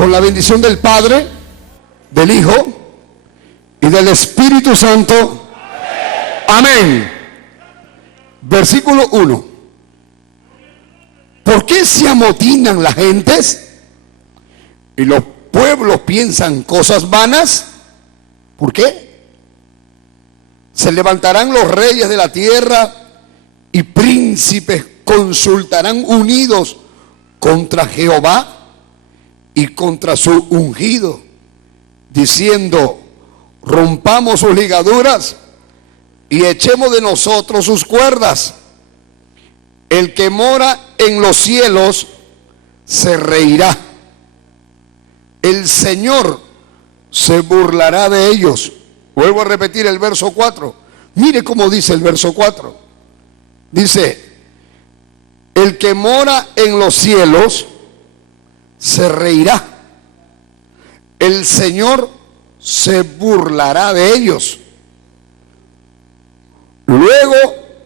Con la bendición del Padre, del Hijo y del Espíritu Santo. Amén. Versículo 1. ¿Por qué se amotinan las gentes y los pueblos piensan cosas vanas? ¿Por qué? Se levantarán los reyes de la tierra y príncipes consultarán unidos contra Jehová y contra su ungido, diciendo: rompamos sus ligaduras y echemos de nosotros sus cuerdas. El que mora en los cielos se reirá. El Señor se burlará de ellos. Vuelvo a repetir el verso 4. Mire cómo dice el verso 4. Dice: el que mora en los cielos se reirá. El Señor se burlará de ellos. Luego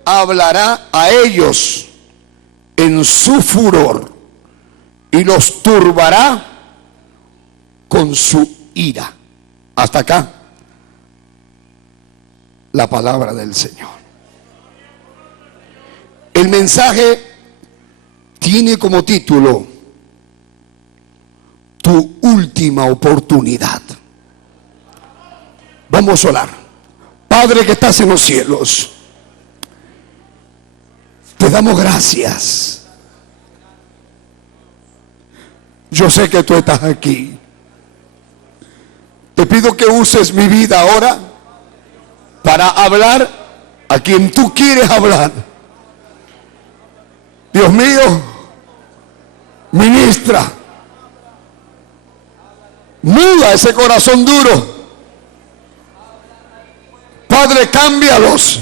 hablará a ellos en su furor y los turbará con su ira. Hasta acá la palabra del Señor. El mensaje tiene como título: tu última oportunidad. Vamos a orar. Padre que estás en los cielos, te damos gracias. Yo sé que tú estás aquí. Te pido que uses mi vida ahora para hablar a quien tú quieres hablar. Dios mío, ministra, muda ese corazón duro. Padre, cámbialos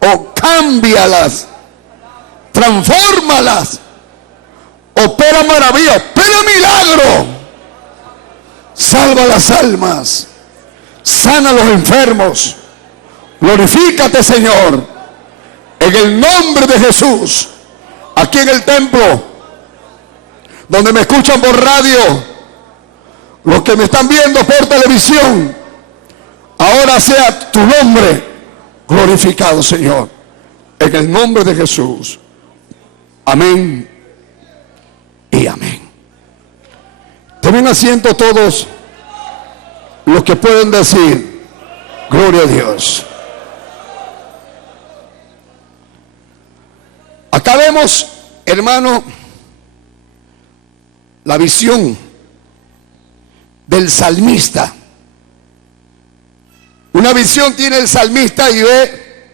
o cámbialas, transfórmalas, opera maravilla, opera milagro, salva las almas, sana a los enfermos. Glorifícate, Señor, en el nombre de Jesús. Aquí en el templo, donde me escuchan por radio, los que me están viendo por televisión, ahora sea tu nombre glorificado, Señor, en el nombre de Jesús. Amén y amén. Tomen asiento todos los que pueden decir gloria a Dios. Acá vemos, hermano, la visión del salmista. Una visión tiene el salmista y ve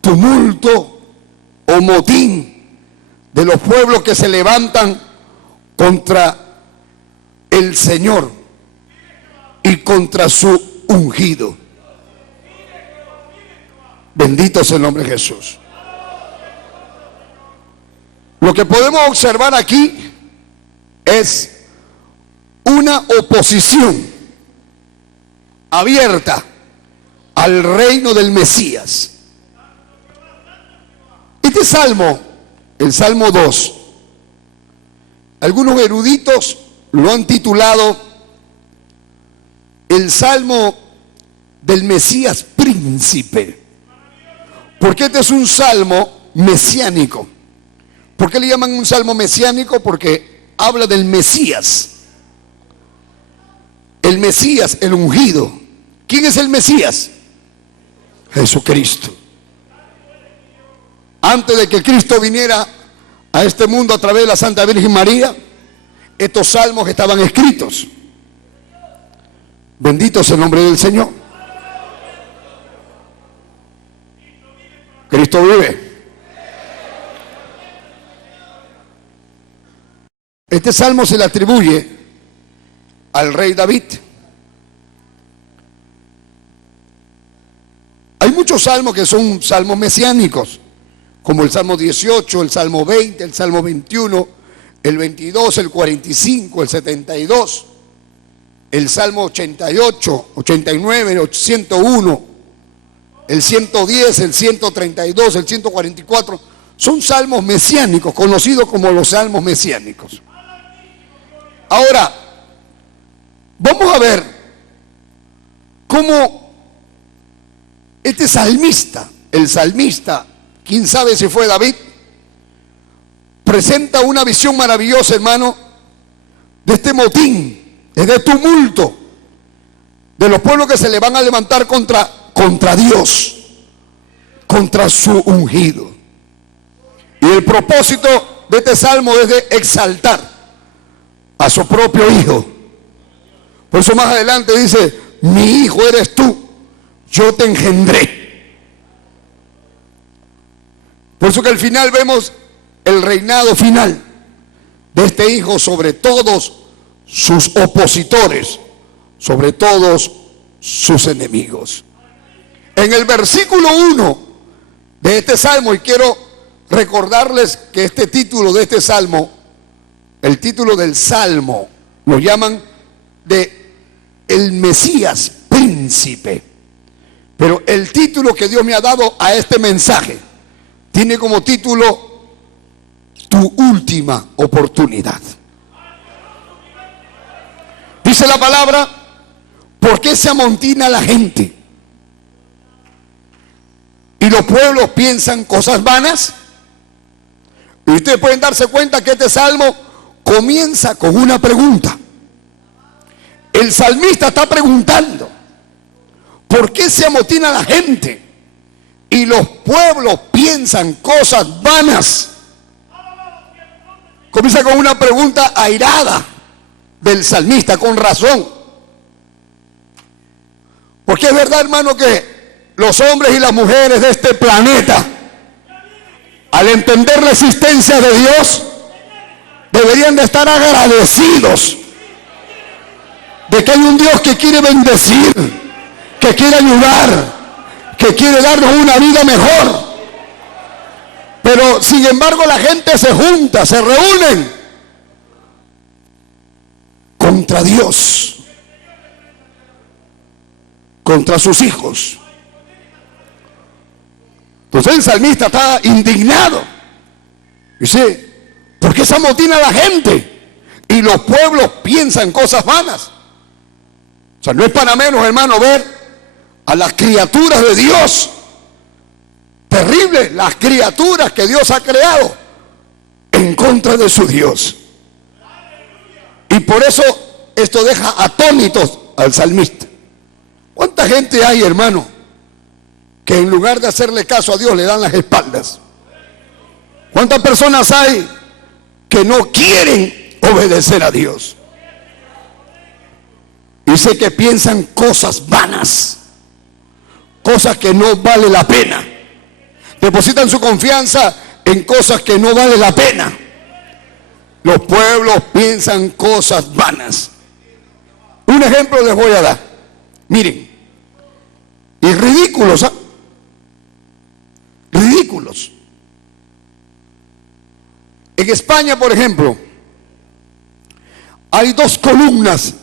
tumulto o motín de los pueblos que se levantan contra el Señor y contra su ungido. Bendito es el nombre de Jesús. Lo que podemos observar aquí es una oposición abierta al reino del Mesías. Este salmo, el Salmo 2, algunos eruditos lo han titulado el Salmo del Mesías príncipe, porque este es un salmo mesiánico. ¿Por qué le llaman un salmo mesiánico? Porque habla del Mesías. El Mesías, el ungido. ¿Quién es el Mesías? Jesucristo. Antes de que Cristo viniera a este mundo a través de la Santa Virgen María, estos salmos estaban escritos. Bendito es el nombre del Señor. Cristo vive. Este salmo se le atribuye al rey David. Hay muchos salmos que son salmos mesiánicos, como el Salmo 18, el Salmo 20, el Salmo 21, el 22, el 45, el 72, el Salmo 88, 89, el 101, el 110, el 132, el 144. Son salmos mesiánicos, conocidos como los salmos mesiánicos. Ahora, Vamos a ver cómo este salmista, el salmista, quién sabe si fue David, presenta una visión maravillosa, hermano, de este motín, de este tumulto, de los pueblos que se le van a levantar contra Dios, contra su ungido. Y el propósito de este salmo es de exaltar a su propio hijo. Por eso más adelante dice: mi hijo eres tú, yo te engendré. Por eso que al final vemos el reinado final de este hijo sobre todos sus opositores, sobre todos sus enemigos. En el versículo 1 de este salmo, y quiero recordarles que este título de este salmo, el título del salmo, lo llaman de el Mesías príncipe. Pero el título que Dios me ha dado a este mensaje tiene como título: tu última oportunidad. Dice la palabra: ¿por qué se amontina la gente y los pueblos piensan cosas vanas? Y ustedes pueden darse cuenta que este salmo comienza con una pregunta. El salmista está preguntando: ¿por qué se amotina la gente y los pueblos piensan cosas vanas? Comienza con una pregunta airada del salmista, con razón. Porque es verdad, hermano, que los hombres y las mujeres de este planeta, al entender la existencia de Dios, deberían de estar agradecidos de que hay un Dios que quiere bendecir, que quiere ayudar, que quiere darnos una vida mejor. Pero sin embargo la gente se junta, se reúnen contra Dios, contra sus hijos. Entonces el salmista está indignado. Dice: ¿por qué se amotina la gente y los pueblos piensan cosas vanas? O sea, no es para menos, hermano, ver a las criaturas de Dios. Terribles las criaturas que Dios ha creado en contra de su Dios. Y por eso esto deja atónitos al salmista. ¿Cuánta gente hay, hermano, que en lugar de hacerle caso a Dios le dan las espaldas? ¿Cuántas personas hay que no quieren obedecer a Dios? Dice que piensan cosas vanas, cosas que no vale la pena. Depositan su confianza en cosas que no vale la pena. Los pueblos piensan cosas vanas. Un ejemplo les voy a dar. Miren, y ridículos, ¿ah? Ridículos. En España, por ejemplo, hay dos columnas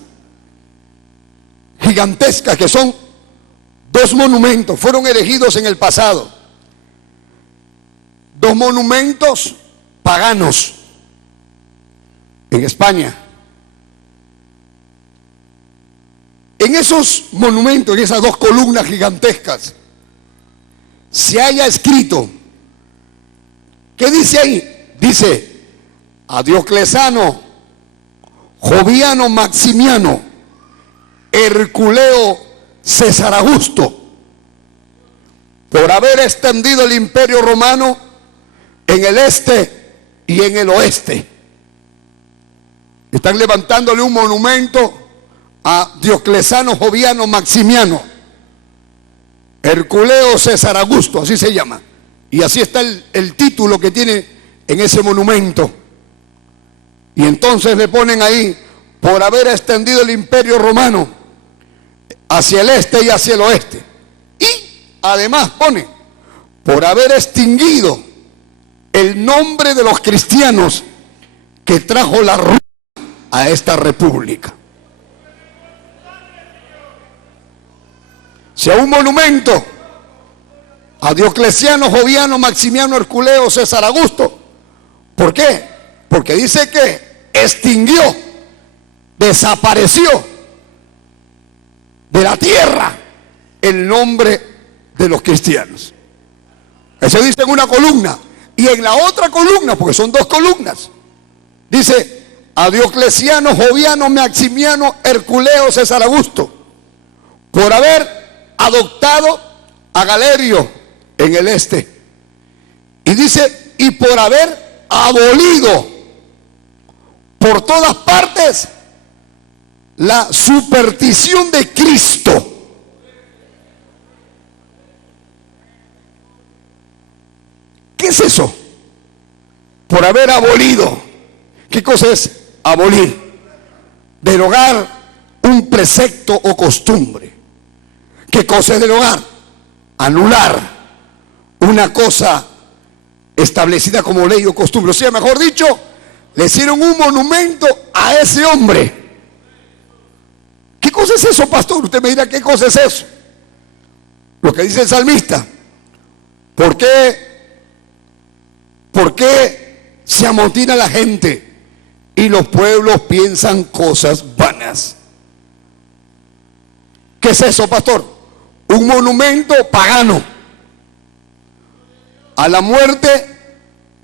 gigantescas que son dos monumentos, fueron erigidos en el pasado. Dos monumentos paganos en España. En esos monumentos, en esas dos columnas gigantescas, se haya escrito, ¿qué dice ahí? Dice: a Diocleciano, Joviano Maximiano, Herculeo César Augusto, por haber extendido el imperio romano en el este y en el oeste. Están levantándole un monumento a Diocleciano Joviano Maximiano, Herculeo César Augusto, así se llama. Y así está el título que tiene en ese monumento. Y entonces le ponen ahí: por haber extendido el imperio romano hacia el este y hacia el oeste. Y además pone: por haber extinguido el nombre de los cristianos que trajo la ruina a esta república. Sea un monumento a Diocleciano, Joviano, Maximiano, Herculeo, César Augusto. ¿Por qué? Porque dice que extinguió, desapareció de la tierra el nombre de los cristianos. Eso dice en una columna. Y en la otra columna, porque son dos columnas, dice a Diocleciano, Joviano, Maximiano, Herculeo, César Augusto, por haber adoptado a Galerio en el este. Y dice, y por haber abolido por todas partes la superstición de Cristo. ¿Qué es eso? Por haber abolido. ¿Qué cosa es abolir? Derogar un precepto o costumbre. ¿Qué cosa es derogar? Anular una cosa establecida como ley o costumbre. O sea, mejor dicho, le hicieron un monumento a ese hombre. ¿Qué cosa es eso, pastor? Usted me dirá, ¿qué cosa es eso? Lo que dice el salmista. ¿Por qué se amotina la gente y los pueblos piensan cosas vanas? ¿Qué es eso, pastor? Un monumento pagano a la muerte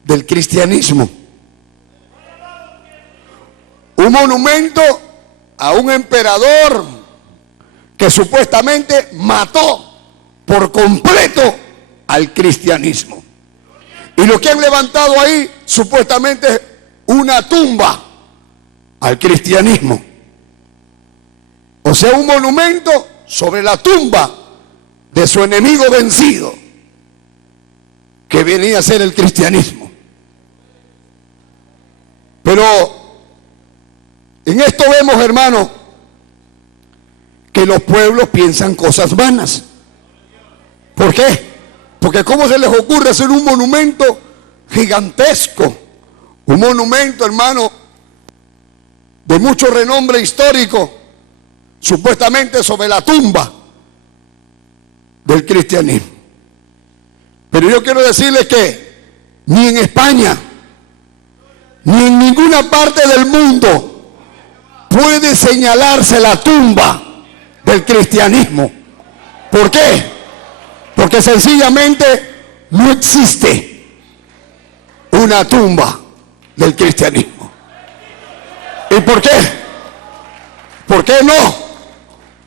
del cristianismo. Un monumento a un emperador que supuestamente mató por completo al cristianismo. Y lo que han levantado ahí, supuestamente, es una tumba al cristianismo. O sea, un monumento sobre la tumba de su enemigo vencido, que venía a ser el cristianismo. Pero en esto vemos, hermano, que los pueblos piensan cosas vanas. ¿Por qué? Porque ¿cómo se les ocurre hacer un monumento gigantesco? Un monumento, hermano, de mucho renombre histórico, supuestamente sobre la tumba del cristianismo. Pero yo quiero decirles que ni en España, ni en ninguna parte del mundo puede señalarse la tumba del cristianismo. ¿Por qué? Porque sencillamente no existe una tumba del cristianismo. ¿Y por qué? ¿Por qué no?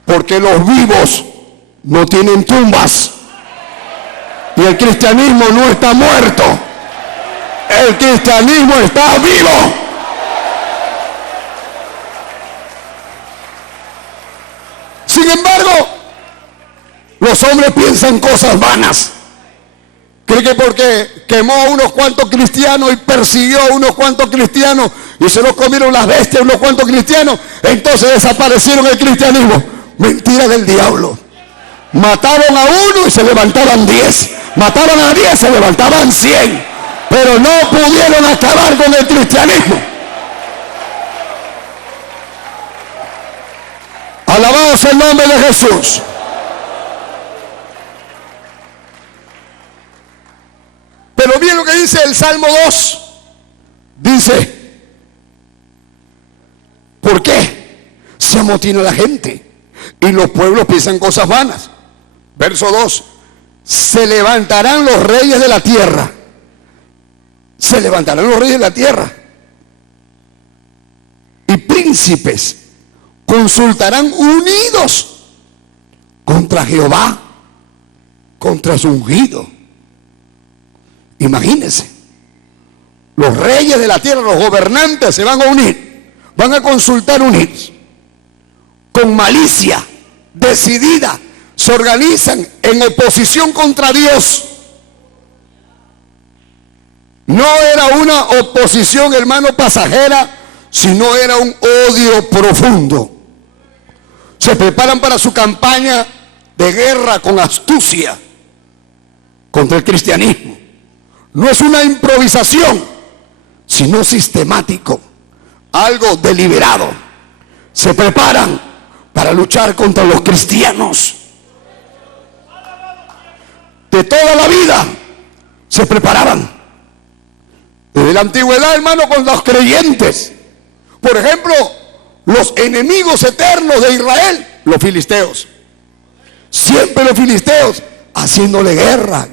Porque los vivos no tienen tumbas. Y el cristianismo no está muerto. El cristianismo está vivo. Sin embargo, los hombres piensan cosas vanas. Creen que porque quemó a unos cuantos cristianos y persiguió a unos cuantos cristianos y se los comieron las bestias unos cuantos cristianos, entonces desaparecieron el cristianismo. Mentira del diablo. Mataron a uno y se levantaban 10. Mataron a 10 y se levantaban 100. Pero no pudieron acabar con el cristianismo. Alabado sea el nombre de Jesús. Pero miren lo que dice el Salmo 2. Dice, ¿por qué se amotina la gente y los pueblos piensan cosas vanas? Verso 2. Se levantarán los reyes de la tierra. Se levantarán los reyes de la tierra. Y príncipes consultarán unidos contra Jehová, contra su ungido. Imagínense, los reyes de la tierra, los gobernantes se van a unir, van a consultar unidos, con malicia, decidida, se organizan en oposición contra Dios. No era una oposición, hermano, pasajera, sino era un odio profundo. Se preparan para su campaña de guerra con astucia contra el cristianismo. No es una improvisación, sino sistemático, algo deliberado. Se preparan para luchar contra los cristianos. De toda la vida se preparaban. Desde la antigüedad, hermano, con los creyentes. Por ejemplo, los enemigos eternos de Israel, los filisteos. Siempre los filisteos haciéndole guerra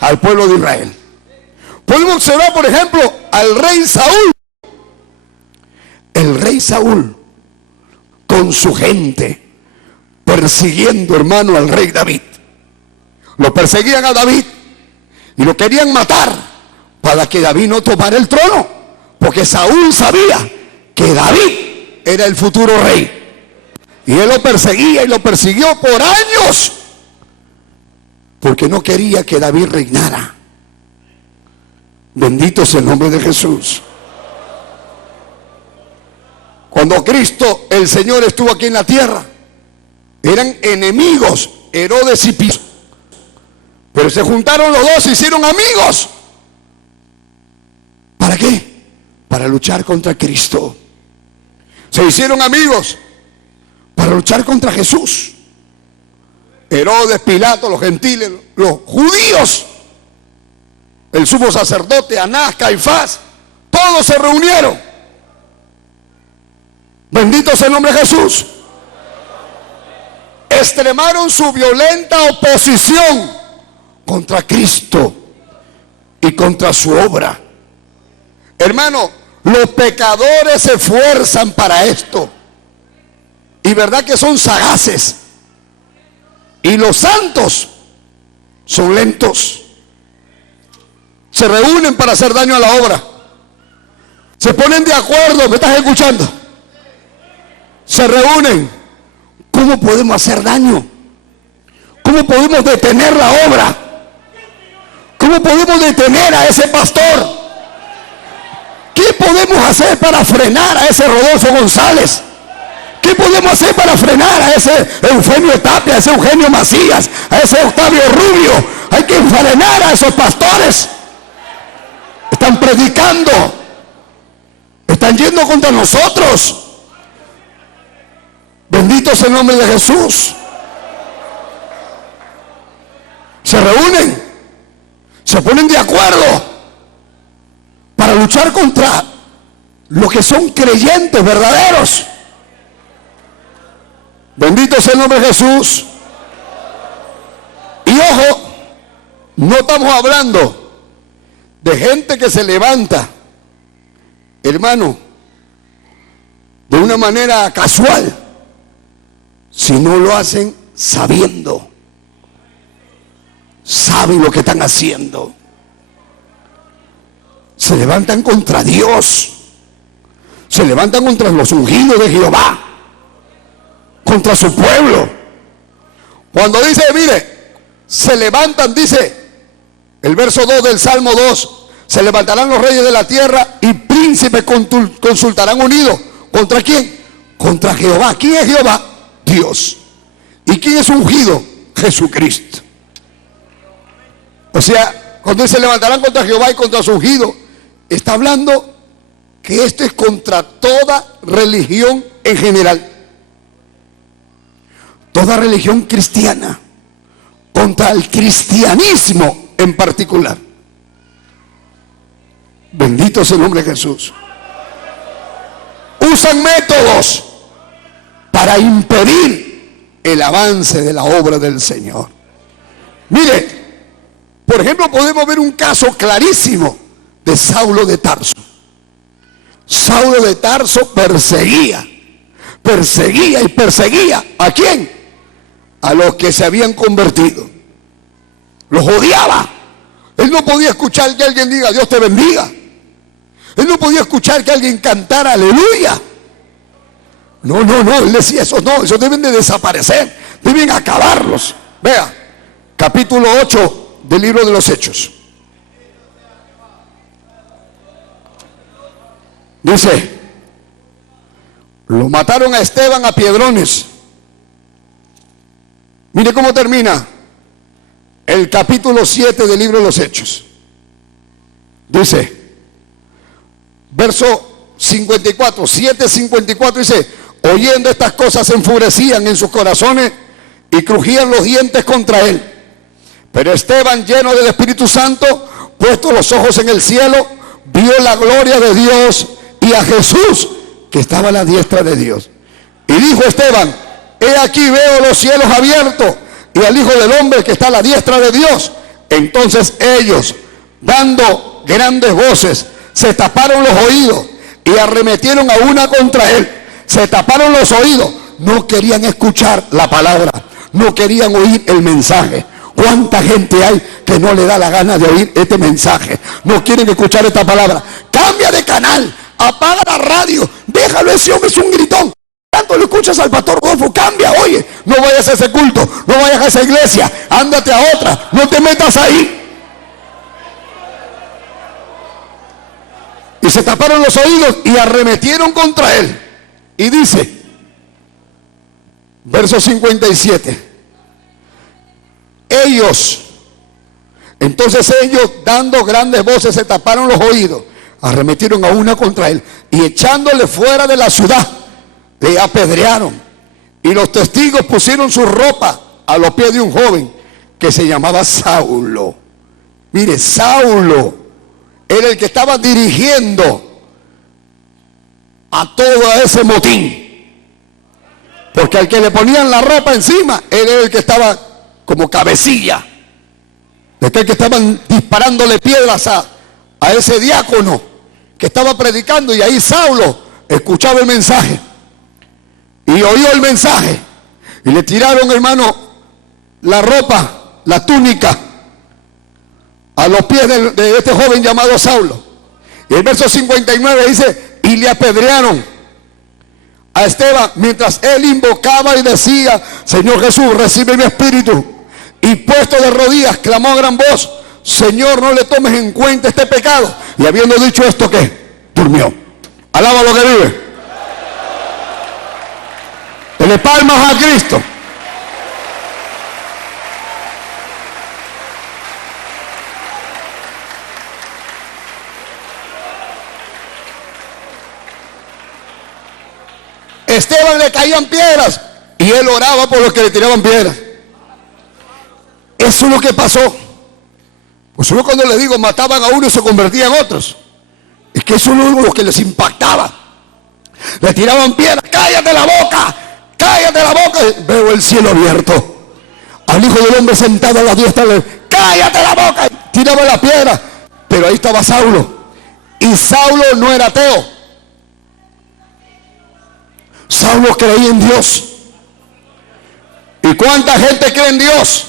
al pueblo de Israel. Podemos observar, por ejemplo, al rey Saúl. El rey Saúl con su gente persiguiendo, hermano, al rey David. Lo perseguían a David y lo querían matar para que David no tomara el trono, porque Saúl sabía que David era el futuro rey. Y él lo perseguía y lo persiguió por años, porque no quería que David reinara. Bendito sea el nombre de Jesús. Cuando Cristo, el Señor, estuvo aquí en la tierra, eran enemigos Herodes y Pilato. Pero se juntaron los dos, se hicieron amigos. ¿Para qué? Para luchar contra Cristo. Se hicieron amigos para luchar contra Jesús. Herodes, Pilato, los gentiles, los judíos, el sumo sacerdote, Anás, Caifás, todos se reunieron. Bendito sea el nombre de Jesús. Extremaron su violenta oposición contra Cristo y contra su obra. Hermano, los pecadores se esfuerzan para esto, y verdad que son sagaces, y los santos son lentos. Se reúnen para hacer daño a la obra, se ponen de acuerdo. ¿Me estás escuchando? Se reúnen. ¿Cómo podemos hacer daño? ¿Cómo podemos detener la obra? ¿Cómo podemos detener a ese pastor? ¿Qué podemos hacer para frenar a ese Rodolfo González? ¿Qué podemos hacer para frenar a ese Eufemio Tapia, a ese Eugenio Macías, a ese Octavio Rubio? Hay que frenar a esos pastores. Están predicando, están yendo contra nosotros. Bendito sea el nombre de Jesús. Se reúnen, se ponen de acuerdo para luchar contra los que son creyentes verdaderos. Bendito sea el nombre de Jesús. Y ojo, no estamos hablando de gente que se levanta, hermano, de una manera casual, si no lo hacen sabiendo, saben lo que están haciendo. Se levantan contra Dios, se levantan contra los ungidos de Jehová, contra su pueblo. Cuando dice, mire, se levantan, dice el verso 2 del Salmo 2, se levantarán los reyes de la tierra y príncipes consultarán unidos. ¿Contra quién? Contra Jehová. ¿Quién es Jehová? Dios. ¿Y quién es ungido? Jesucristo. O sea, cuando se levantarán contra Jehová y contra su ungido, está hablando que esto es contra toda religión en general, toda religión cristiana, contra el cristianismo en particular. Bendito sea el nombre de Jesús. Usan métodos para impedir el avance de la obra del Señor. Mire, por ejemplo, podemos ver un caso clarísimo de Saulo de Tarso. Saulo de Tarso perseguía y perseguía. ¿A quién? A los que se habían convertido. Los odiaba. Él no podía escuchar que alguien diga Dios te bendiga. Él no podía escuchar que alguien cantara aleluya. No, él decía eso no, esos deben de desaparecer, deben acabarlos. Vea, capítulo 8 del libro de los Hechos. Dice, lo mataron a Esteban a piedrones. Mire cómo termina el capítulo 7 del libro de los Hechos. Dice, verso 54, 7:54, dice, oyendo estas cosas se enfurecían en sus corazones y crujían los dientes contra él. Pero Esteban, lleno del Espíritu Santo, puestos los ojos en el cielo, vio la gloria de Dios y a Jesús que estaba a la diestra de Dios. Y dijo Esteban, he aquí veo los cielos abiertos y al Hijo del Hombre que está a la diestra de Dios. Entonces ellos, dando grandes voces, se taparon los oídos y arremetieron a una contra él. Se taparon los oídos, no querían escuchar la palabra, no querían oír el mensaje. ¿Cuánta gente hay que no le da la gana de oír este mensaje? No quieren escuchar esta palabra. Cambia de canal, apaga la radio, déjalo, ese hombre es un gritón. Tanto lo escuchas al pastor Rodolfo, cambia, oye, no vayas a ese culto, no vayas a esa iglesia, ándate a otra, no te metas ahí. Y se taparon los oídos y arremetieron contra él. Y dice, verso 57, entonces ellos dando grandes voces se taparon los oídos, arremetieron a una contra él y echándole fuera de la ciudad, le apedrearon. Y los testigos pusieron su ropa a los pies de un joven que se llamaba Saulo. Mire, Saulo era el que estaba dirigiendo a todo ese motín, porque al que le ponían la ropa encima, él era el que estaba como cabecilla, de aquel que estaban disparándole piedras a ese diácono que estaba predicando. Y ahí Saulo escuchaba el mensaje y oyó el mensaje y le tiraron, hermano, la ropa, la túnica a los pies de este joven llamado Saulo. Y el verso 59 dice, y le apedrearon a Esteban mientras él invocaba y decía, Señor Jesús, recibe mi espíritu. Y puesto de rodillas clamó a gran voz, Señor, no le tomes en cuenta este pecado. Y habiendo dicho esto, ¿qué? Durmió. Alaba lo que vive. Dele palmas a Cristo. Esteban le caían piedras y él oraba por los que le tiraban piedras. Eso es lo que pasó. Pues yo cuando le digo mataban a uno y se convertían en otros, es que eso es lo que les impactaba. Le tiraban piedras, cállate la boca, cállate la boca. Veo el cielo abierto, al Hijo del Hombre sentado a la diestra, cállate la boca. Tiraba la piedra, pero ahí estaba Saulo. Y Saulo no era ateo. Saulo creía en Dios. ¿Y cuánta gente cree en Dios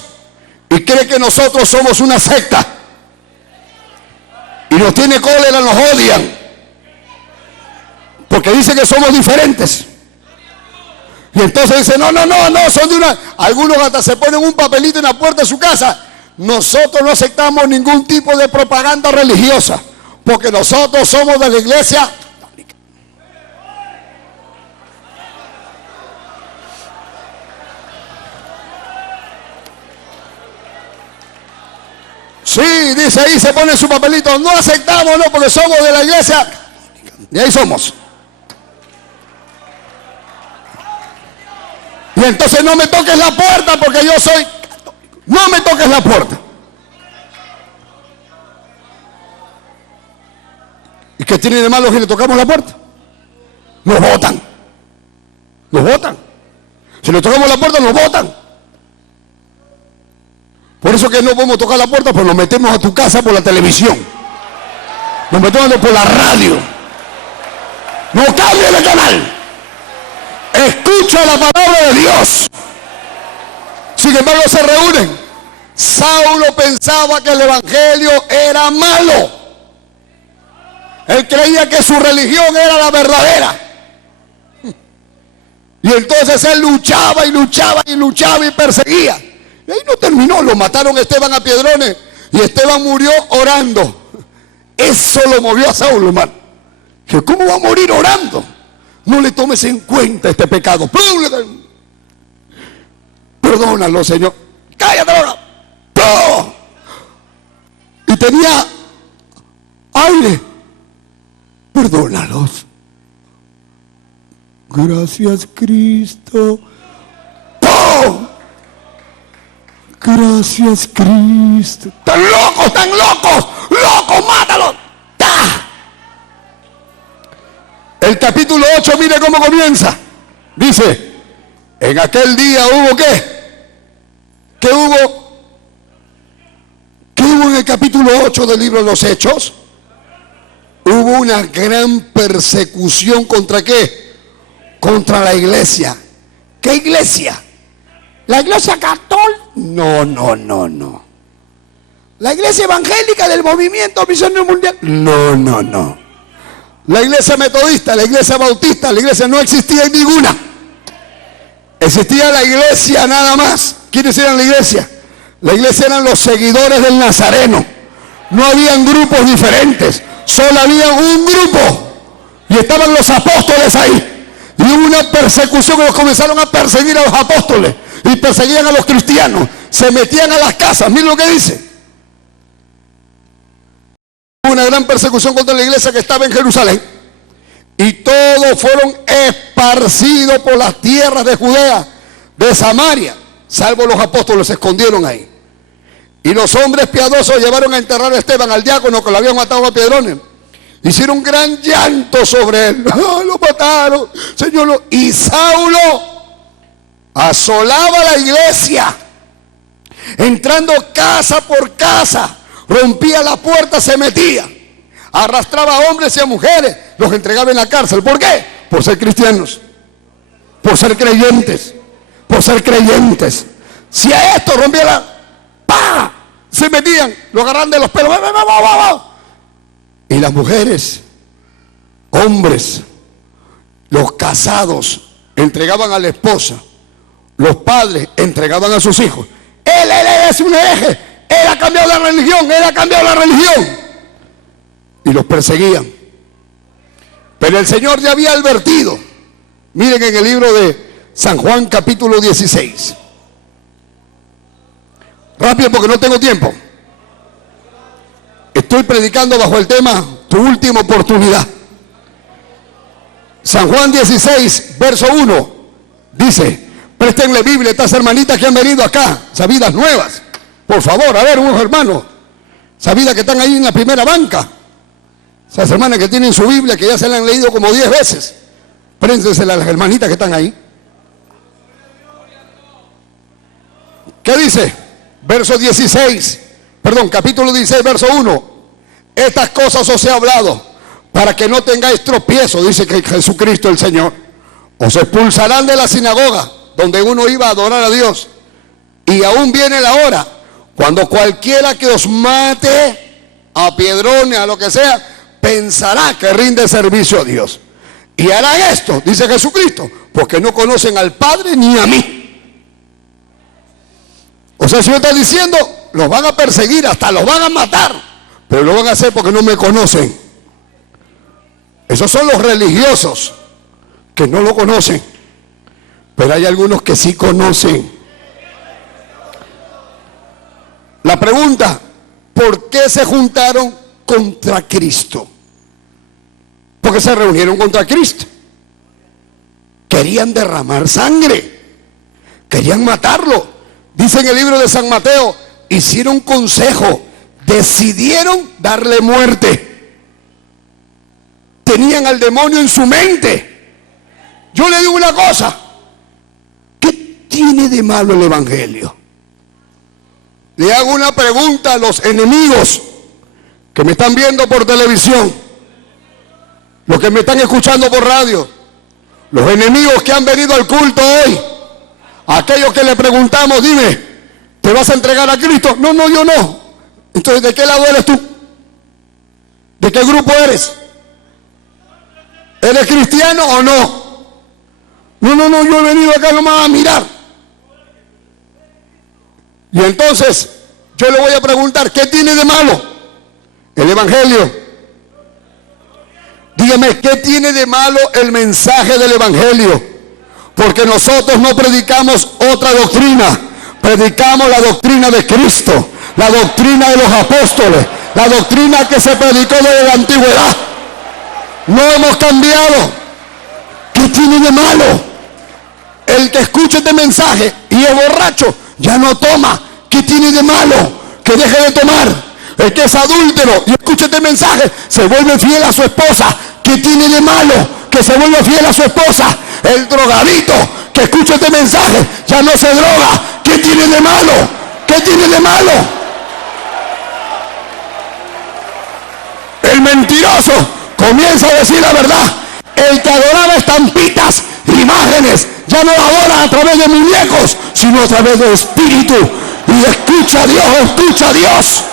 y cree que nosotros somos una secta? Y nos tiene cólera, nos odian, porque dice que somos diferentes. Y entonces dice, no, son de una... Algunos hasta se ponen un papelito en la puerta de su casa. Nosotros no aceptamos ningún tipo de propaganda religiosa, porque nosotros somos de la iglesia. Sí, dice ahí, se pone su papelito, no aceptamos, no, porque somos de la iglesia. Y ahí somos. Y entonces no me toques la puerta porque yo soy... No me toques la puerta. ¿Y qué tiene de malo si le tocamos la puerta? Nos botan. Nos botan. Si le tocamos la puerta, nos botan. Por eso que no podemos tocar la puerta, pues nos metemos a tu casa por la televisión. Nos metemos por la radio. No cambie de canal. Escucha la palabra de Dios. Sin embargo se reúnen. Saulo pensaba que el evangelio era malo. Él creía que su religión era la verdadera. Y entonces él luchaba y luchaba y luchaba y perseguía. Y ahí no terminó, lo mataron a Esteban a piedrones y Esteban murió orando. Eso lo movió a Saulo, hermano. Que ¿cómo va a morir orando? No le tomes en cuenta este pecado. Perdónalo, Señor. Cállate ahora. ¡No! Y tenía aire. Perdónalos. Gracias, Cristo. ¡Oh! Gracias, Cristo. ¡Están locos, están locos! ¡Locos, mátalos! ¡Ta! El capítulo 8, mire cómo comienza. Dice, En aquel día hubo ¿qué? ¿Qué hubo? ¿Qué hubo en el capítulo 8 del libro de los Hechos? Hubo una gran persecución ¿contra qué? Contra la iglesia. ¿Qué iglesia? ¿La iglesia católica? No. ¿La iglesia evangélica del movimiento misionero mundial? No. La iglesia metodista, la iglesia bautista, la iglesia no existía en ninguna. Existía la iglesia nada más. ¿Quiénes eran la iglesia? La iglesia eran los seguidores del Nazareno. No habían grupos diferentes, solo había un grupo. Y estaban los apóstoles ahí. Y hubo una persecución que los comenzaron a perseguir a los apóstoles. Y perseguían a los cristianos. Se metían a las casas. Miren lo que dice. Hubo una gran persecución contra la iglesia que estaba en Jerusalén. Y todos fueron esparcidos por las tierras de Judea, de Samaria, salvo los apóstoles, se escondieron ahí. Y los hombres piadosos llevaron a enterrar a Esteban, al diácono que lo habían matado a piedrones. Hicieron un gran llanto sobre él. ¡Oh, lo mataron, Señor! Y Saulo asolaba la iglesia, entrando casa por casa, rompía la puerta, se metía. Arrastraba a hombres y a mujeres, los entregaba en la cárcel. ¿Por qué? Por ser cristianos, por ser creyentes, Si a esto rompía la... ¡Pah! Se metían, lo agarran de los pelos. Y las mujeres, hombres, los casados entregaban a la esposa, los padres entregaban a sus hijos. Él es un hereje, él ha cambiado la religión. Y los perseguían. Pero el Señor ya había advertido. Miren en el libro de San Juan capítulo 16. Rápido porque no tengo tiempo. Estoy predicando bajo el tema tu última oportunidad. San Juan 16, verso 1. Dice, préstenle Biblia a estas hermanitas que han venido acá, sabidas nuevas. Por favor, a ver, unos hermanos, sabidas que están ahí en la primera banca. Esas hermanas que tienen su Biblia, que ya se la han leído como 10 veces. Préndensela a las hermanitas que están ahí. ¿Qué dice? Capítulo 16, verso 1. Estas cosas os he hablado para que no tengáis tropiezo, dice que Jesucristo el Señor. Os expulsarán de la sinagoga donde uno iba a adorar a Dios. Y aún viene la hora cuando cualquiera que os mate a piedrones, a lo que sea, pensará que rinde servicio a Dios. Y harán esto, dice Jesucristo, porque no conocen al Padre ni a mí. O sea, el Señor está diciendo, los van a perseguir, hasta los van a matar, pero lo van a hacer porque no me conocen. Esos son los religiosos que no lo conocen, pero hay algunos que sí conocen. La pregunta, ¿por qué se juntaron contra Cristo? Porque se reunieron contra Cristo. Querían derramar sangre, querían matarlo. Dice en el libro de San Mateo, hicieron consejo, decidieron darle muerte. Tenían al demonio en su mente. Yo le digo una cosa, ¿qué tiene de malo el evangelio? Le hago una pregunta a los enemigos que me están viendo por televisión, los que me están escuchando por radio, los enemigos que han venido al culto hoy, aquellos que le preguntamos, dime, ¿te vas a entregar a Cristo? No, yo no. Entonces, ¿de qué lado eres tú? ¿De qué grupo eres? ¿Eres cristiano o no? No, yo he venido acá nomás a mirar. Y entonces, yo le voy a preguntar, ¿qué tiene de malo el evangelio? Dígame, ¿qué tiene de malo el mensaje del evangelio? Porque nosotros no predicamos otra doctrina, predicamos la doctrina de Cristo, la doctrina de los apóstoles, la doctrina que se predicó desde la antigüedad. No hemos cambiado. ¿Qué tiene de malo? El que escuche este mensaje y es borracho, ya no toma. ¿Qué tiene de malo? Que deje de tomar. El que es adúltero y escucha este mensaje, se vuelve fiel a su esposa. ¿Qué tiene de malo? Que se vuelva fiel a su esposa. El drogadito que escuche este mensaje ya no se droga. ¿Qué tiene de malo? ¿Qué tiene de malo? El mentiroso comienza a decir la verdad. El que adoraba estampitas, imágenes, ya no adora a través de muñecos, sino a través del Espíritu. Y escucha a Dios, escucha a Dios.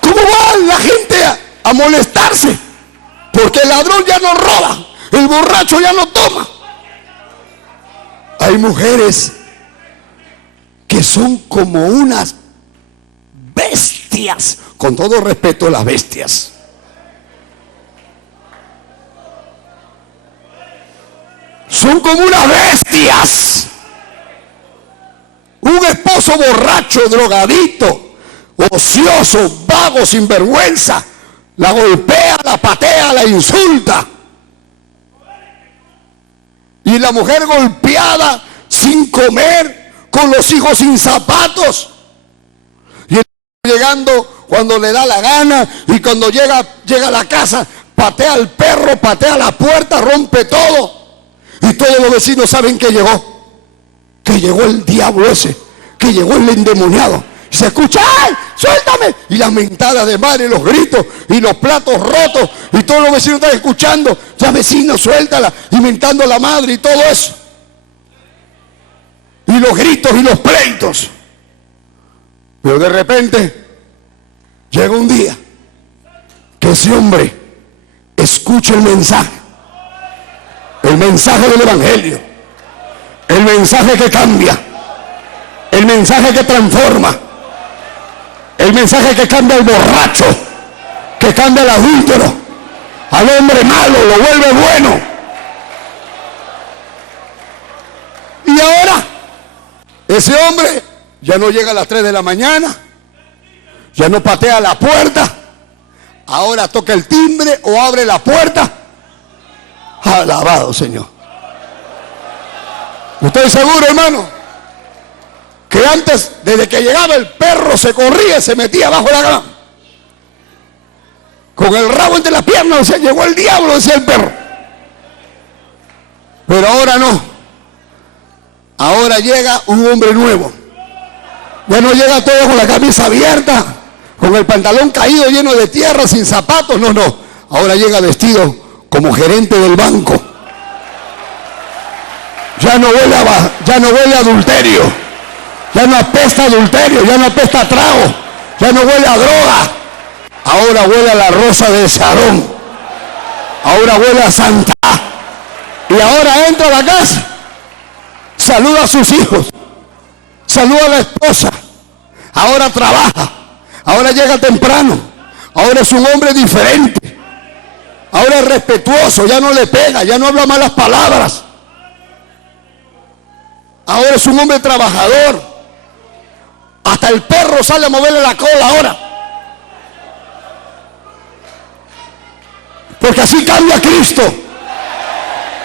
¿Cómo va la gente a molestarse? Porque el ladrón ya no roba, el borracho ya no toma. Hay mujeres que son como unas bestias, con todo respeto a las bestias. Son como unas bestias. Un esposo borracho, drogadito, ocioso, vago, sinvergüenza, la golpea, la patea, la insulta. Y la mujer golpeada, sin comer, con los hijos sin zapatos. Y llegando cuando le da la gana, y cuando llega a la casa, patea al perro, patea la puerta, rompe todo. Y todos los vecinos saben que llegó el diablo ese, que llegó el endemoniado. Y se escucha, ¡ay, suéltame! Y las mentadas de madre, los gritos, y los platos rotos, y todos los vecinos están escuchando, ya vecino, suéltala, y mentando a la madre y todo eso. Y los gritos y los pleitos. Pero de repente, llega un día, que ese hombre escucha el mensaje del Evangelio, el mensaje que cambia, el mensaje que transforma, el mensaje que cambia al borracho, que cambia al adúltero, al hombre malo, lo vuelve bueno. Y ahora, ese hombre ya no llega a las 3 de la mañana, ya no patea la puerta, ahora toca el timbre o abre la puerta. Alabado Señor. ¿Estoy seguro, hermano? Que antes, desde que llegaba el perro, se corría, se metía bajo la cama, con el rabo entre las piernas, decía, llegó el diablo, decía el perro. Pero ahora no. Ahora llega un hombre nuevo. Ya no llega todo con la camisa abierta, con el pantalón caído lleno de tierra, sin zapatos. No, no. Ahora llega vestido como gerente del banco. Ya no huele a adulterio, ya no apesta adulterio, ya no apesta trago, ya no huele a droga. Ahora huele a la rosa de Sarón, ahora huele a Santa. Y ahora entra a la casa, saluda a sus hijos, saluda a la esposa, ahora trabaja, ahora llega temprano, ahora es un hombre diferente, ahora es respetuoso, ya no le pega, ya no habla malas palabras. Ahora es un hombre trabajador. Hasta el perro sale a moverle la cola ahora. Porque así cambia Cristo.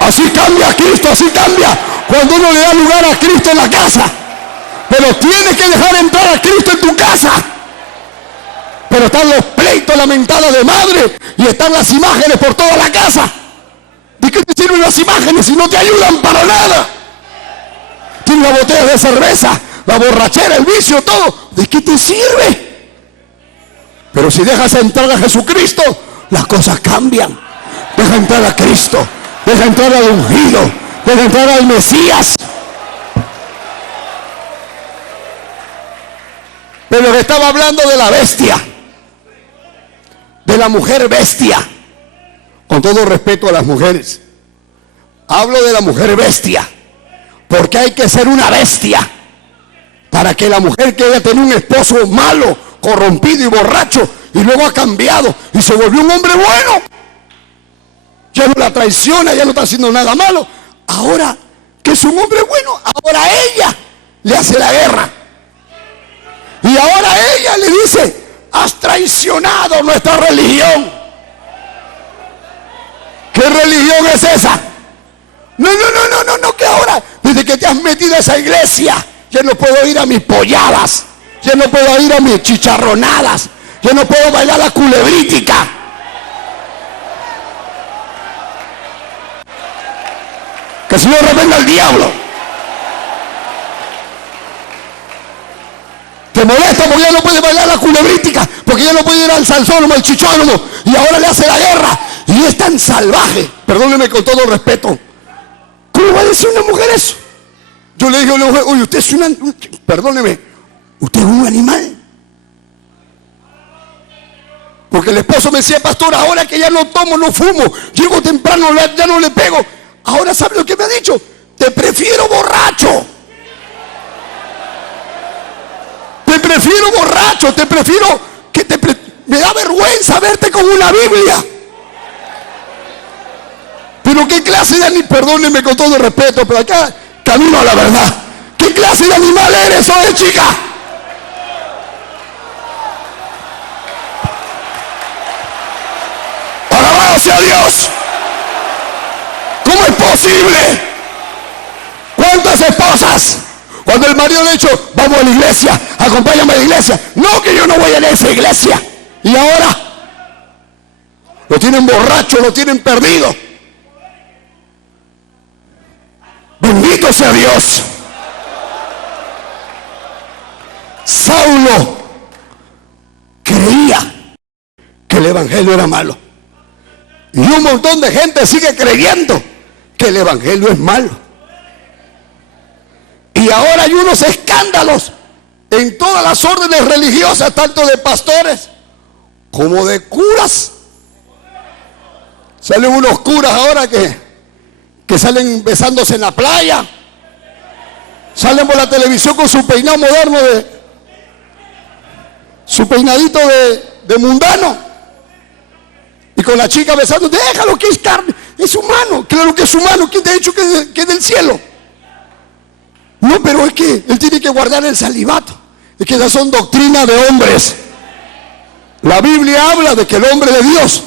Así cambia Cristo, así cambia. Cuando uno le da lugar a Cristo en la casa. Pero tienes que dejar entrar a Cristo en tu casa. Pero están los pleitos, la mentada de madre, y están las imágenes por toda la casa. ¿De qué te sirven las imágenes si no te ayudan para nada? Tiene la botella de cerveza, la borrachera, el vicio, todo. ¿De qué te sirve? Pero si dejas entrar a Jesucristo, las cosas cambian. Deja entrar a Cristo, deja entrar al ungido, deja entrar al Mesías. Pero que estaba hablando de la bestia, de la mujer bestia. Con todo respeto a las mujeres, hablo de la mujer bestia. Porque hay que ser una bestia para que la mujer que haya tenido un esposo malo, corrompido y borracho, y luego ha cambiado y se volvió un hombre bueno, ya no la traiciona, ya no está haciendo nada malo, ahora que es un hombre bueno, ahora ella le hace la guerra. Y ahora ella le dice, has traicionado nuestra religión. ¿Qué religión es esa? No, que ahora, desde que te has metido a esa iglesia, ya no puedo ir a mis polladas, ya no puedo ir a mis chicharronadas, ya no puedo bailar la culebrítica. el Señor reprenda al diablo. Te molesta porque ya no puede bailar la culebrítica, porque ya no puede ir al salsódromo, al chichódromo, y ahora le hace la guerra, y es tan salvaje. Perdóneme con todo respeto. ¿Cómo va a decir una mujer eso? Yo le dije a una mujer, oye, usted es una... Perdóneme, usted es un animal. Porque el esposo me decía, pastor, ahora que ya no tomo, no fumo, llego temprano, ya no le pego. Ahora, ¿sabe lo que me ha dicho? Te prefiero borracho. Te prefiero borracho, te prefiero que me da vergüenza verte con una Biblia. Pero qué clase de animal, perdónenme con todo respeto, pero acá camino a la verdad. ¿Qué clase de animal eres, oye, chica? Alabado sea Dios. ¿Cómo es posible? ¿Cuántas esposas? Cuando el marido le ha dicho, vamos a la iglesia, acompáñame a la iglesia. No, que yo no voy a esa iglesia. Y ahora lo tienen borracho, lo tienen perdido. Bendito sea Dios. Saulo creía que el evangelio era malo. Y un montón de gente sigue creyendo que el evangelio es malo. Y ahora hay unos escándalos en todas las órdenes religiosas, tanto de pastores como de curas. Salen unos curas ahora que salen besándose en la playa. Salen por la televisión con su peinado moderno, su peinadito de mundano. Y con la chica besando. Déjalo, que es carne, es humano. Claro que es humano. ¿Quién te ha dicho que es del cielo? No, pero es que él tiene que guardar el celibato. Es que esas son doctrinas de hombres. La Biblia habla de que el hombre de Dios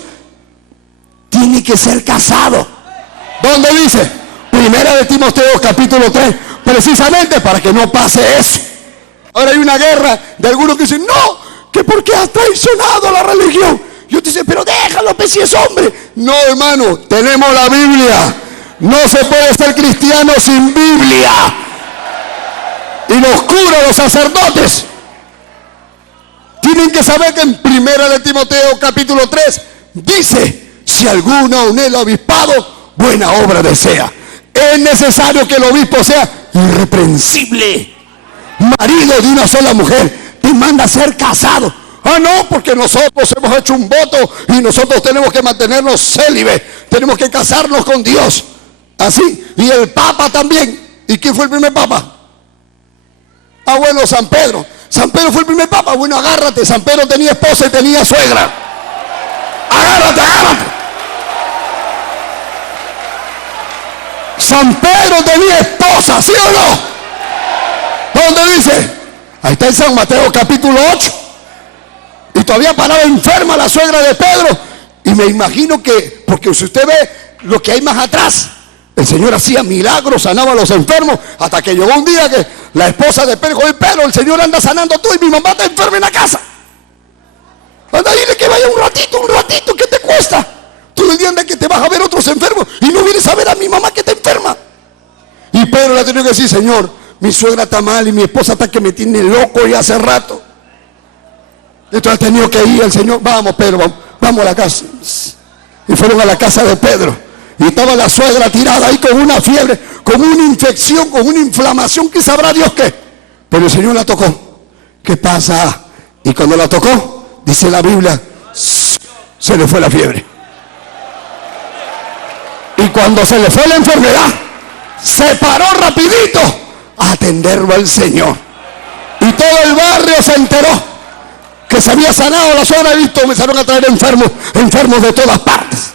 tiene que ser casado. ¿Dónde dice? Primera de Timoteo capítulo 3. Precisamente para que no pase eso. Ahora hay una guerra de algunos que dicen, no, que porque has traicionado a la religión. Yo te dice, pero déjalo, pues si es hombre. No, hermano, tenemos la Biblia. No se puede ser cristiano sin Biblia. Y los curas, los sacerdotes, tienen que saber que en Primera de Timoteo capítulo 3 dice, si alguno anhela obispado, buena obra desea. Es necesario que el obispo sea irreprensible, marido de una sola mujer, te manda a ser casado. Ah, no, porque nosotros hemos hecho un voto y nosotros tenemos que mantenernos célibes, tenemos que casarnos con Dios. Así, y el Papa también. ¿Y quién fue el primer Papa? Ah, bueno, San Pedro. San Pedro fue el primer Papa. Bueno, agárrate, San Pedro tenía esposa y tenía suegra. Agárrate, agárrate. San Pedro tenía esposa, ¿sí o no? ¿Dónde dice? Ahí está en San Mateo capítulo 8. Y todavía paraba enferma la suegra de Pedro. Y me imagino que, porque si usted ve lo que hay más atrás, el Señor hacía milagros, sanaba a los enfermos, hasta que llegó un día que la esposa de Pedro dijo, Pedro, el Señor anda sanando todo y mi mamá está enferma en la casa. Anda, dile que vaya un ratito, ¿qué te cuesta? Todo el día anda que te vas a ver otros enfermos y no vienes a ver a mi mamá que está enferma. Y Pedro le ha tenido que decir, Señor, mi suegra está mal y mi esposa está que me tiene loco ya hace rato. Entonces ha tenido que ir el Señor, vamos Pedro, vamos a la casa. Y fueron a la casa de Pedro. Y estaba la suegra tirada ahí con una fiebre, con una infección, con una inflamación que sabrá Dios qué. Pero el Señor la tocó. ¿Qué pasa? Y cuando la tocó, dice la Biblia, se le fue la fiebre. Y cuando se le fue la enfermedad, se paró rapidito a atenderlo al Señor. Y todo el barrio se enteró que se había sanado la suegra. Y comenzaron a traer enfermos de todas partes.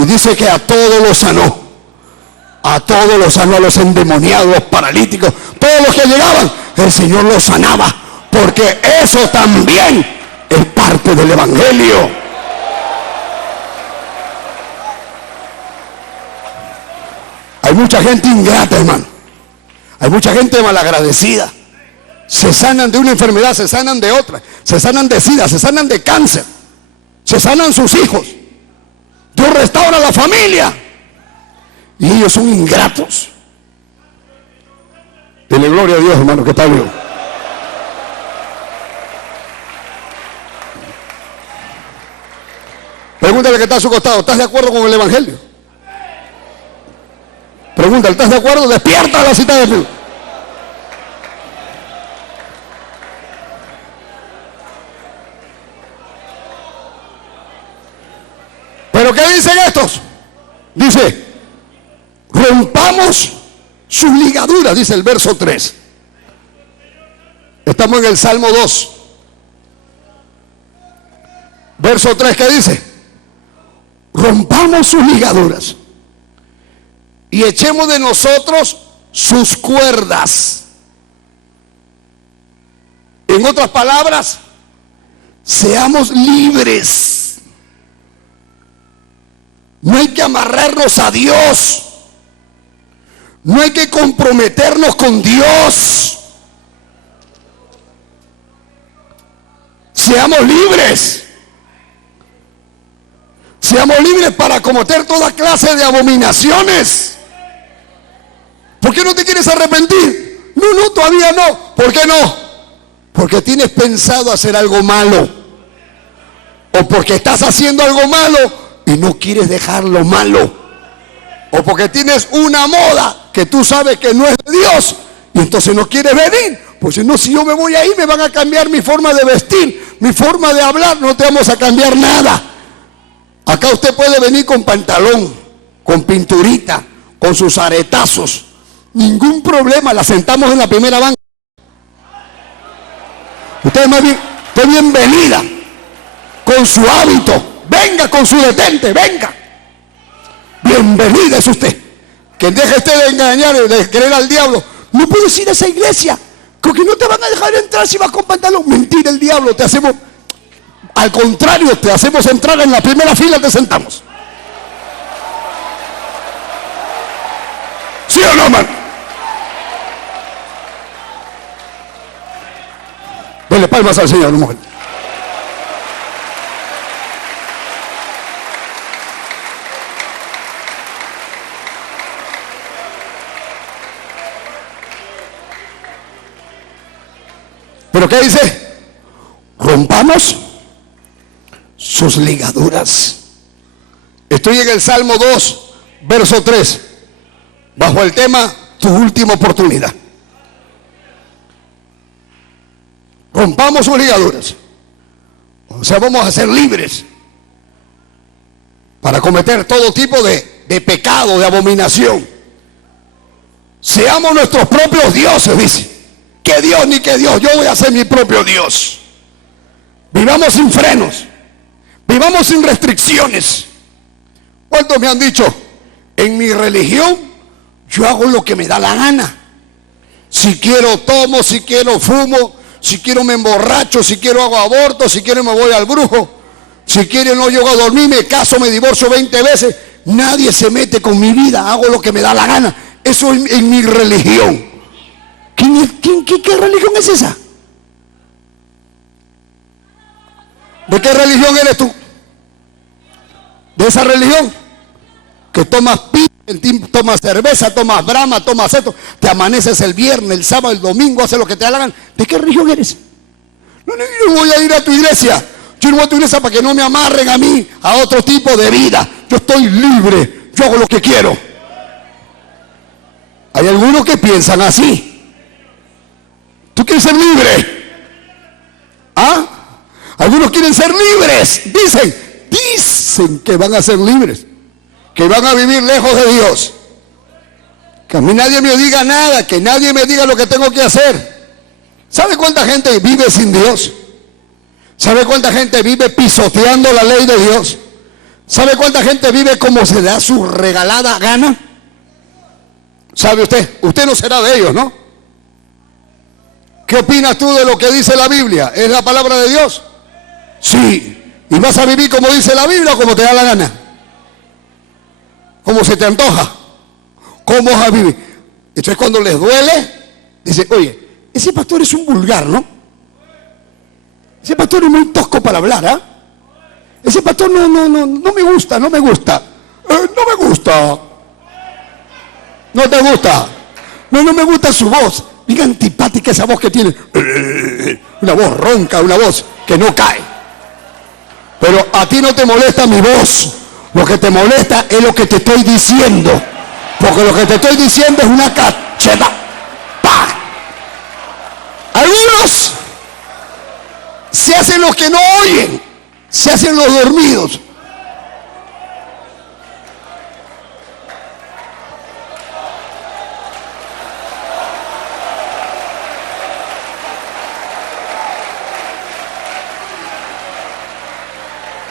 Y dice que a todos los sanó. A todos los sanó, a los endemoniados, los paralíticos, todos los que llegaban, el Señor los sanaba. Porque eso también es parte del evangelio. Hay mucha gente ingrata, hermano. Hay mucha gente malagradecida. Se sanan de una enfermedad, se sanan de otra, se sanan de sida, se sanan de cáncer, se sanan sus hijos. Dios restaura la familia. Y ellos son ingratos. Dele gloria a Dios, hermano, que está bien. Pregúntale que está a su costado, ¿estás de acuerdo con el evangelio? Pregúntale, ¿estás de acuerdo? Despierta la cita de Dios. ¿Pero qué dicen estos? Dice, rompamos sus ligaduras, dice el verso 3. Estamos en el Salmo 2. Verso 3, ¿qué dice? Rompamos sus ligaduras y echemos de nosotros sus cuerdas. En otras palabras, seamos libres. No hay que amarrarnos a Dios. No hay que comprometernos con Dios. Seamos libres. Seamos libres para cometer toda clase de abominaciones. ¿Por qué no te quieres arrepentir? No, todavía no. ¿Por qué no? Porque tienes pensado hacer algo malo. O porque estás haciendo algo malo y no quieres dejar lo malo. O porque tienes una moda que tú sabes que no es de Dios y entonces no quieres venir. Pues si yo me voy ahí me van a cambiar mi forma de vestir, mi forma de hablar. No te vamos a cambiar nada. Acá usted puede venir con pantalón, con pinturita, con sus aretazos. Ningún problema, la sentamos en la primera banca. Usted es bienvenida con su hábito. Venga con su detente, venga. Bienvenida es usted. Que deje usted de engañar y de creer al diablo. No puedes ir a esa iglesia, porque no te van a dejar entrar si vas con pantalón. Mentira, el diablo, te hacemos... Al contrario, te hacemos entrar en la primera fila, te sentamos. ¿Sí o no, hermano? Denle palmas al Señor un momento. ¿Pero qué dice? Rompamos sus ligaduras. Estoy en el Salmo 2, verso 3, bajo el tema tu última oportunidad. Rompamos sus ligaduras. O sea, vamos a ser libres para cometer todo tipo de pecado, de abominación. Seamos nuestros propios dioses, dice. Que Dios ni que Dios, yo voy a ser mi propio Dios. Vivamos sin frenos. Vivamos sin restricciones. ¿Cuántos me han dicho? En mi religión yo hago lo que me da la gana. Si quiero tomo, si quiero fumo, si quiero me emborracho, si quiero hago aborto, si quiero me voy al brujo, si quiero no llego a dormir, me caso, me divorcio 20 veces. Nadie se mete con mi vida, hago lo que me da la gana. Eso es en mi religión. ¿Qué religión es esa? ¿De qué religión eres tú? ¿De esa religión? Que tomas pito, tomas cerveza, tomas brama, tomas esto, te amaneces el viernes, el sábado, el domingo, haces lo que te hagan. ¿De qué religión eres? No, yo no voy a ir a tu iglesia. Yo no voy a tu iglesia para que no me amarren a mí a otro tipo de vida. Yo estoy libre, yo hago lo que quiero. Hay algunos que piensan así. ¿Tú quieres ser libre? ¿Ah? Algunos quieren ser libres. Dicen que van a ser libres, que van a vivir lejos de Dios. Que a mí nadie me diga nada, que nadie me diga lo que tengo que hacer. ¿Sabe cuánta gente vive sin Dios? ¿Sabe cuánta gente vive pisoteando la ley de Dios? ¿Sabe cuánta gente vive como se le da su regalada gana? ¿Sabe usted? Usted no será de ellos, ¿no? ¿Qué opinas tú de lo que dice la Biblia? ¿Es la palabra de Dios? Sí. ¿Y vas a vivir como dice la Biblia o como te da la gana? Como se te antoja. ¿Cómo vas a vivir? Entonces cuando les duele, dice, oye, ese pastor es un vulgar, ¿no? Ese pastor es muy tosco para hablar, ¿ah? Ese pastor no me gusta, no me gusta. No me gusta. ¿No te gusta? No, no me gusta su voz. Diga antipática esa voz que tiene. Una voz ronca, una voz que no cae. Pero a ti no te molesta mi voz. Lo que te molesta es lo que te estoy diciendo. Porque lo que te estoy diciendo es una cacheta. ¡Pah! Algunos se hacen los que no oyen. Se hacen los dormidos.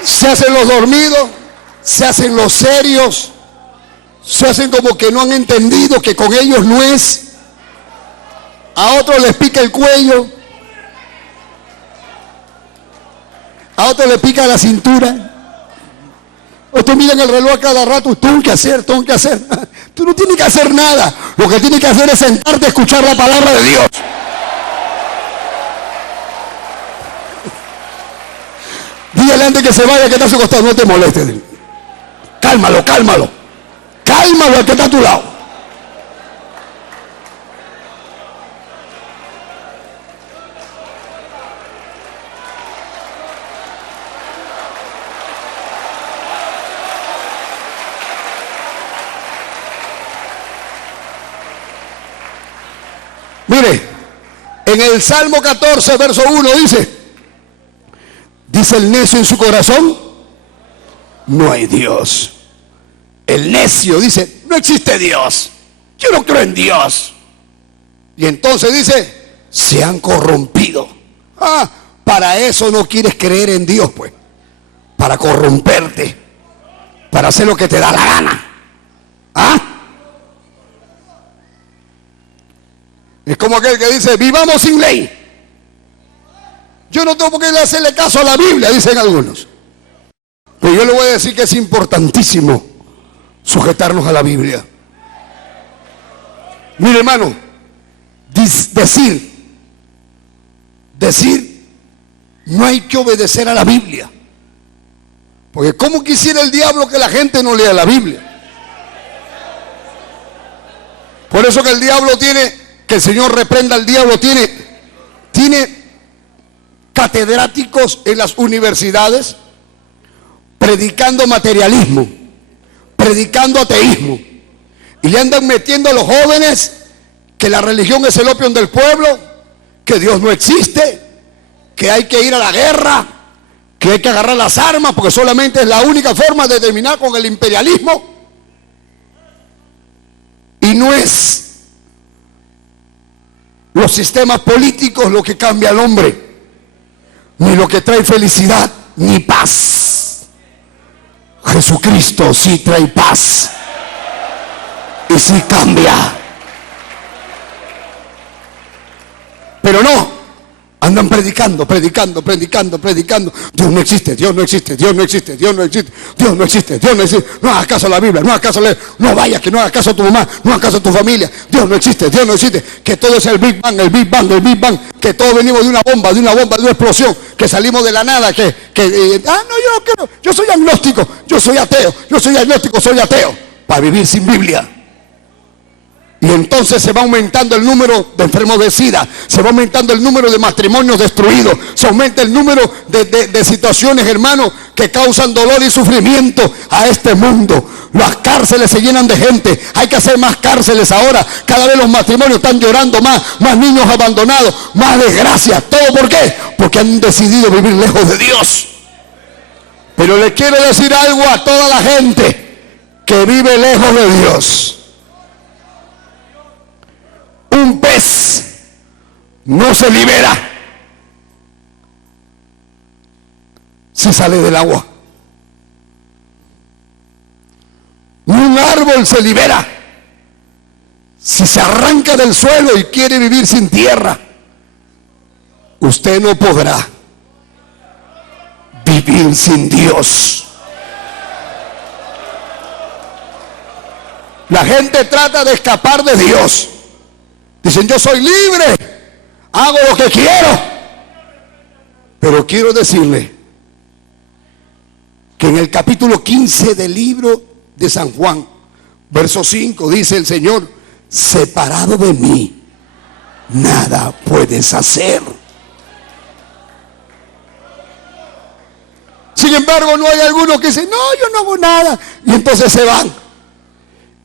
Se hacen los dormidos, se hacen los serios, se hacen como que no han entendido que con ellos no es. A otros les pica el cuello, a otros les pica la cintura. Otros miran el reloj a cada rato, tengo que hacer, tengo que hacer. Tú no tienes que hacer nada, lo que tienes que hacer es sentarte a escuchar la palabra de Dios. Dígale antes que se vaya que está a su costado, no te molestes. Cálmalo, cálmalo. Cálmalo al que está a tu lado. Mire, en el Salmo 14, verso 1 dice el necio en su corazón, no hay Dios. El necio dice, no existe Dios. Yo no creo en Dios. Y entonces dice, se han corrompido. Ah, para eso no quieres creer en Dios, pues. Para corromperte. Para hacer lo que te da la gana. ¿Ah? Es como aquel que dice, vivamos sin ley. Yo no tengo por qué hacerle caso a la Biblia, dicen algunos. Pero yo le voy a decir que es importantísimo sujetarnos a la Biblia. Mire, hermano, decir, no hay que obedecer a la Biblia. Porque ¿cómo quisiera el diablo que la gente no lea la Biblia? Por eso que el diablo que el Señor reprenda al diablo, tiene catedráticos en las universidades predicando materialismo, predicando ateísmo, y le andan metiendo a los jóvenes que la religión es el opio del pueblo, que Dios no existe, que hay que ir a la guerra, que hay que agarrar las armas porque solamente es la única forma de terminar con el imperialismo. Y no es los sistemas políticos lo que cambia al hombre, ni lo que trae felicidad, ni paz. Jesucristo sí trae paz y sí cambia. Pero no, andan predicando. Dios no existe, Dios no existe, Dios no existe, Dios no existe, Dios no existe, Dios no existe. No hagas caso a la Biblia, no hagas caso a leer, no vayas, que no hagas caso a tu mamá, no hagas caso a tu familia. Dios no existe, Dios no existe. Que todo es el Big Bang, el Big Bang, el Big Bang. Que todos venimos de una bomba, de una explosión. Que salimos de la nada, no, yo no quiero, yo soy agnóstico, yo soy ateo, yo soy agnóstico, soy ateo. Para vivir sin Biblia. Y entonces se va aumentando el número de enfermos de SIDA, se va aumentando el número de matrimonios destruidos, se aumenta el número de situaciones, hermanos, que causan dolor y sufrimiento a este mundo. Las cárceles se llenan de gente, hay que hacer más cárceles ahora, cada vez los matrimonios están llorando más niños abandonados, más desgracia. ¿Todo por qué? Porque han decidido vivir lejos de Dios. Pero le quiero decir algo a toda la gente que vive lejos de Dios. Un pez no se libera si sale del agua. Un árbol se libera si se arranca del suelo y quiere vivir sin tierra. Usted no podrá vivir sin Dios. La gente trata de escapar de Dios. Dicen, yo soy libre, hago lo que quiero. Pero quiero decirle que en el capítulo 15 del libro de San Juan, verso 5, dice el Señor, separado de mí, nada puedes hacer. Sin embargo, no hay algunos que dicen, no, yo no hago nada. Y entonces se van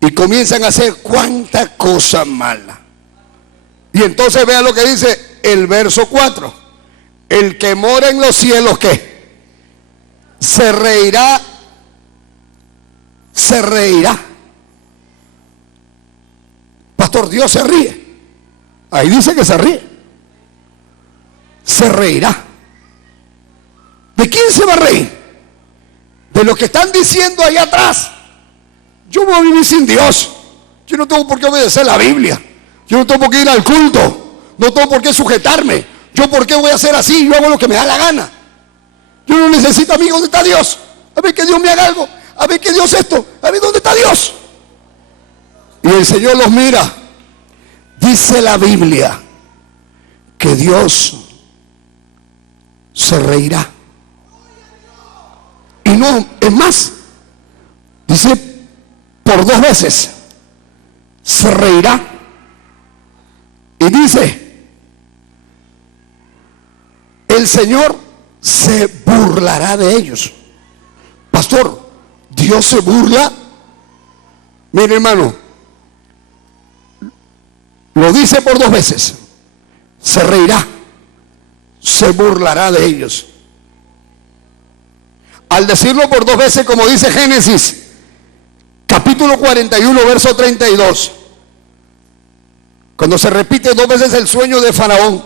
y comienzan a hacer cuánta cosa mala. Y entonces vean lo que dice el verso 4. El que mora en los cielos, ¿qué? Se reirá. Se reirá. Pastor, Dios se ríe. Ahí dice que se ríe. Se reirá. ¿De quién se va a reír? De lo que están diciendo ahí atrás. Yo voy a vivir sin Dios. Yo no tengo por qué obedecer la Biblia. Yo no tengo por qué ir al culto. No tengo por qué sujetarme. Yo por qué voy a hacer así. Yo hago lo que me da la gana. Yo no necesito, amigo, ¿dónde está Dios? A ver que Dios me haga algo. A ver que Dios esto. A ver dónde está Dios. Y el Señor los mira. Dice la Biblia que Dios se reirá. Y no, es más, dice por 2 veces, se reirá. Y dice, el Señor se burlará de ellos. Pastor, ¿Dios se burla? Mire, hermano, lo dice por 2 veces, se reirá, se burlará de ellos. Al decirlo por 2 veces, como dice Génesis, capítulo 41, verso 32, cuando se repite 2 veces el sueño de Faraón,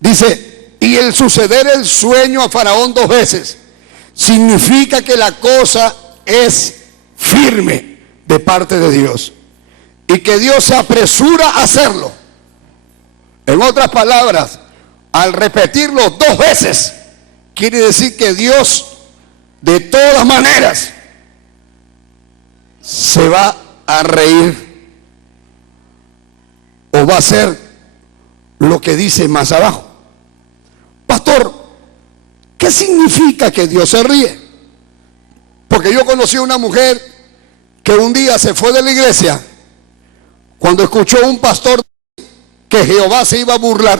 dice, y el suceder el sueño a Faraón 2 veces, significa que la cosa es firme de parte de Dios, y que Dios se apresura a hacerlo. En otras palabras, al repetirlo 2 veces, quiere decir que Dios de todas maneras se va a reír o va a hacer lo que dice más abajo. Pastor, ¿qué significa que Dios se ríe? Porque yo conocí a una mujer que un día se fue de la iglesia cuando escuchó a un pastor que Jehová se iba a burlar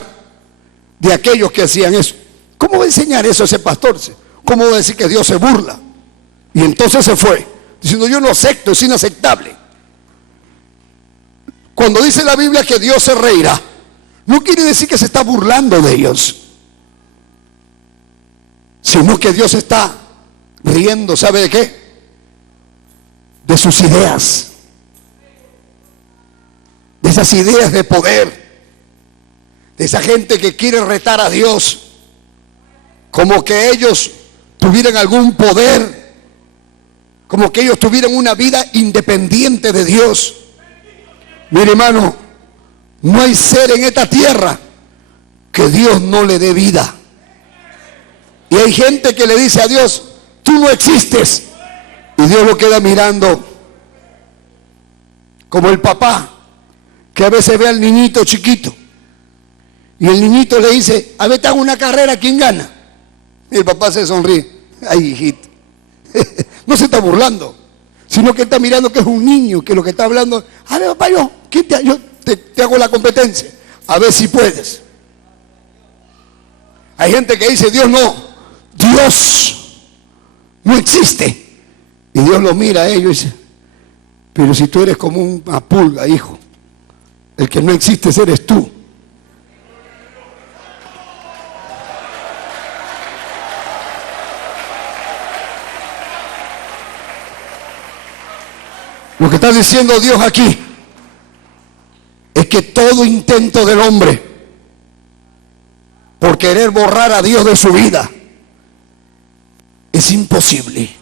de aquellos que hacían eso. ¿Cómo va a enseñar eso ese pastor? ¿Cómo va a decir que Dios se burla? Y entonces se fue, diciendo, yo no acepto, es inaceptable. Cuando dice la Biblia que Dios se reirá, no quiere decir que se está burlando de ellos, sino que Dios está riendo, ¿sabe de qué? De sus ideas, de esas ideas de poder, de esa gente que quiere retar a Dios, como que ellos tuvieran algún poder, como que ellos tuvieran una vida independiente de Dios. Mire, hermano, no hay ser en esta tierra que Dios no le dé vida. Y hay gente que le dice a Dios, tú no existes, y Dios lo queda mirando, como el papá que a veces ve al niñito chiquito y el niñito le dice, a ver, te hago una carrera, ¿quién gana? Y el papá se sonríe, ay, hijito. No se está burlando, sino que está mirando que es un niño, que lo que está hablando, a ver, papá, yo te hago la competencia, a ver si puedes. Hay gente que dice, Dios no existe. Y Dios lo mira a ellos y dice, pero si tú eres como una pulga, hijo, el que no existe eres tú. Lo que está diciendo Dios aquí es que todo intento del hombre por querer borrar a Dios de su vida es imposible.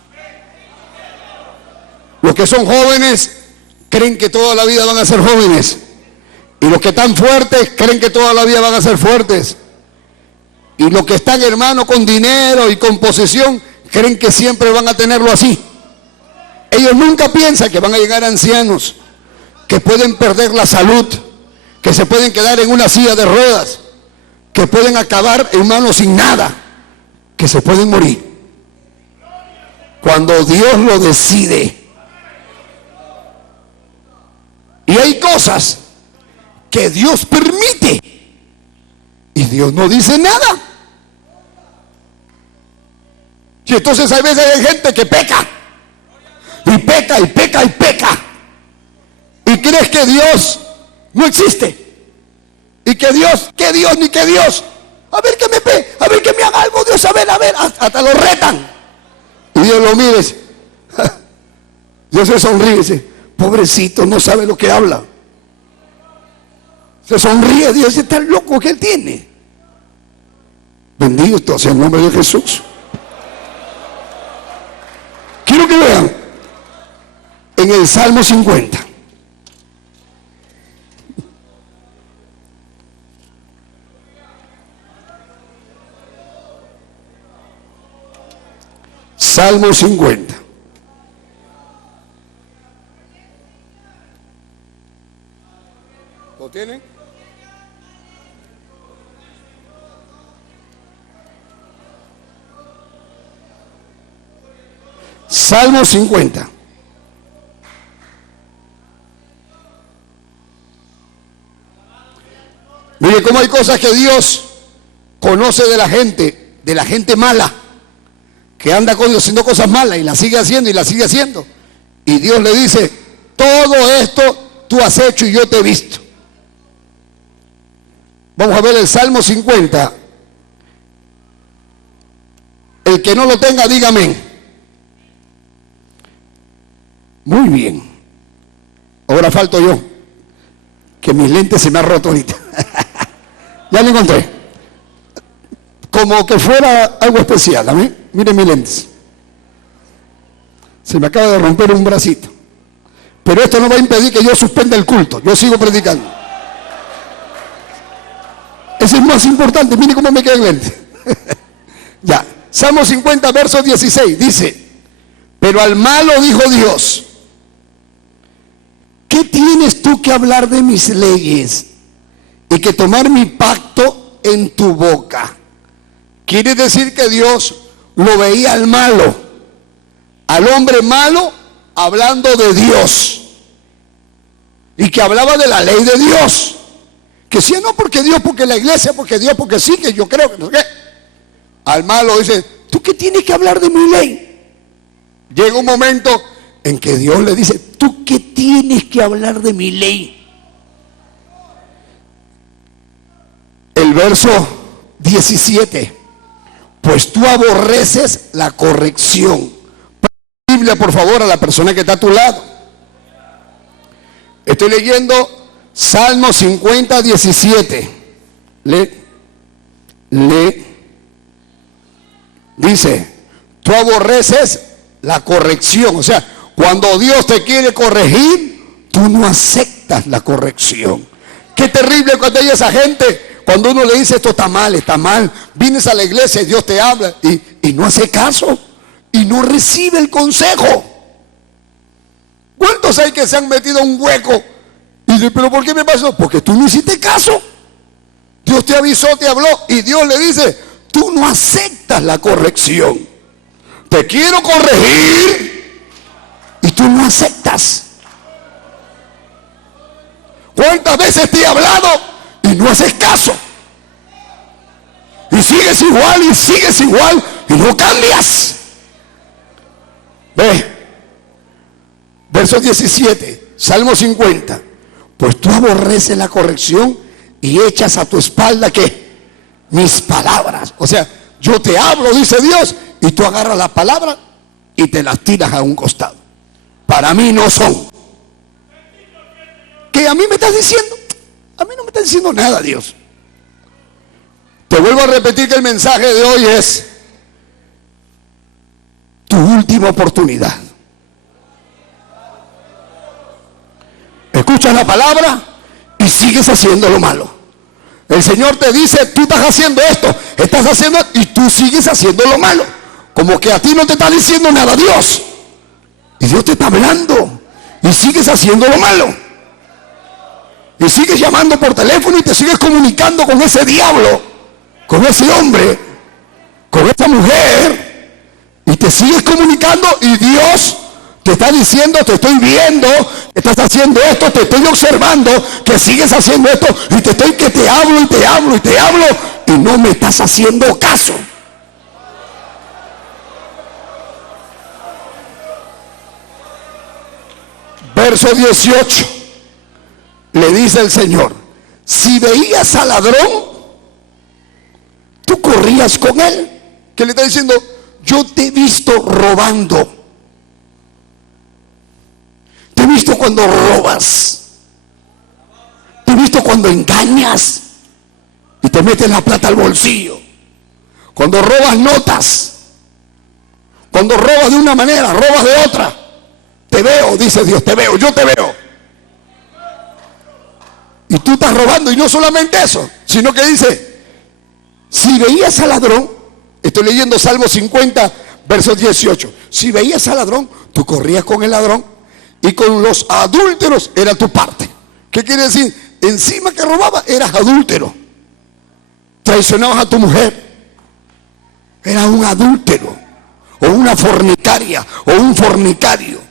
Los que son jóvenes creen que toda la vida van a ser jóvenes, y los que están fuertes creen que toda la vida van a ser fuertes, y los que están, hermano, con dinero y con posesión creen que siempre van a tenerlo así. Ellos nunca piensan que van a llegar ancianos, que pueden perder la salud, que se pueden quedar en una silla de ruedas, que pueden acabar, hermano, sin nada, que se pueden morir. Cuando Dios lo decide, Y hay cosas que Dios permite y Dios no dice nada. Y entonces hay veces hay gente que peca y peca y peca y peca y crees que Dios no existe y que Dios ni que Dios, a ver que me a ver que me haga algo Dios, a ver, hasta lo retan y Dios lo mira y dice, Dios se sonríe y dice, pobrecito, no sabe lo que habla. Se sonríe, Dios está loco que él tiene. Bendito sea el nombre de Jesús. Quiero que vean en el Salmo 50. Salmo 50. ¿Lo tienen? Salmo 50. Mire cómo hay cosas que Dios conoce de la gente mala, que anda haciendo cosas malas y las sigue haciendo y las sigue haciendo. Y Dios le dice, todo esto tú has hecho y yo te he visto. Vamos a ver el Salmo 50. El que no lo tenga, dígame. Muy bien. Ahora falto yo, que mis lentes se me han roto ahorita. Ya lo encontré. Como que fuera algo especial. ¿A mí? Miren mis lentes. Se me acaba de romper un bracito. Pero esto no va a impedir que yo suspenda el culto. Yo sigo predicando. Ese es más importante. Miren cómo me queda el lente. Ya. Salmo 50, verso 16. Dice, pero al malo dijo Dios, ¿qué tienes tú que hablar de mis leyes y que tomar mi pacto en tu boca? Quiere decir que Dios lo veía al malo, al hombre malo, hablando de Dios, y que hablaba de la ley de Dios, que si no porque Dios, porque la iglesia, porque Dios, porque sí, que yo creo que no sé qué. Al malo dice, ¿tú qué tienes que hablar de mi ley? Llega un momento en que Dios le dice, ¿tú qué tienes que hablar de mi ley? El verso 17, pues tú aborreces la corrección. La Biblia, por favor, a la persona que está a tu lado. Estoy leyendo Salmo 50, 17. Lee. Dice, tú aborreces la corrección. O sea, cuando Dios te quiere corregir, tú no aceptas la corrección. Qué terrible cuando hay esa gente, cuando uno le dice esto está mal, vienes a la iglesia y Dios te habla y no hace caso y no recibe el consejo. ¿Cuántos hay que se han metido en un hueco y dicen, pero ¿por qué me pasó? Porque tú no hiciste caso. Dios te avisó, te habló y Dios le dice, tú no aceptas la corrección. Te quiero corregir y tú no aceptas. ¿Cuántas veces te he hablado y no haces caso? Y sigues igual y no cambias. Ve, verso 17, Salmo 50. Pues tú aborreces la corrección y echas a tu espalda, ¿qué? Mis palabras. O sea, yo te hablo, dice Dios, y tú agarras la palabra y te las tiras a un costado. Para mí no son. ¿Qué a mí me estás diciendo? A mí no me está diciendo nada, Dios. Te vuelvo a repetir que el mensaje de hoy es tu última oportunidad. Escuchas la palabra y sigues haciendo lo malo. El Señor te dice, tú estás haciendo esto, estás haciendo, y tú sigues haciendo lo malo. Como que a ti no te está diciendo nada Dios. Y Dios te está hablando y sigues haciendo lo malo. Y sigues llamando por teléfono y te sigues comunicando con ese diablo, con ese hombre, con esa mujer, y te sigues comunicando y Dios Te está diciendo, te estoy viendo, estás haciendo esto, te estoy observando, que sigues haciendo esto, y te estoy que te hablo y te hablo y te hablo, y no me estás haciendo caso. Verso 18, le dice el Señor, si veías al ladrón, tú corrías con él. ¿Qué le está diciendo? Yo te he visto robando. Te he visto cuando robas. Te he visto cuando engañas y te metes la plata al bolsillo. Cuando robas notas. Cuando robas de una manera, robas de otra. Te veo, dice Dios, te veo, yo te veo. Y tú estás robando, y no solamente eso, sino que dice, si veías al ladrón, estoy leyendo Salmo 50, verso 18, si veías al ladrón, tú corrías con el ladrón, y con los adúlteros era tu parte. ¿Qué quiere decir? Encima que robabas, eras adúltero. Traicionabas a tu mujer, eras un adúltero, o una fornicaria, o un fornicario.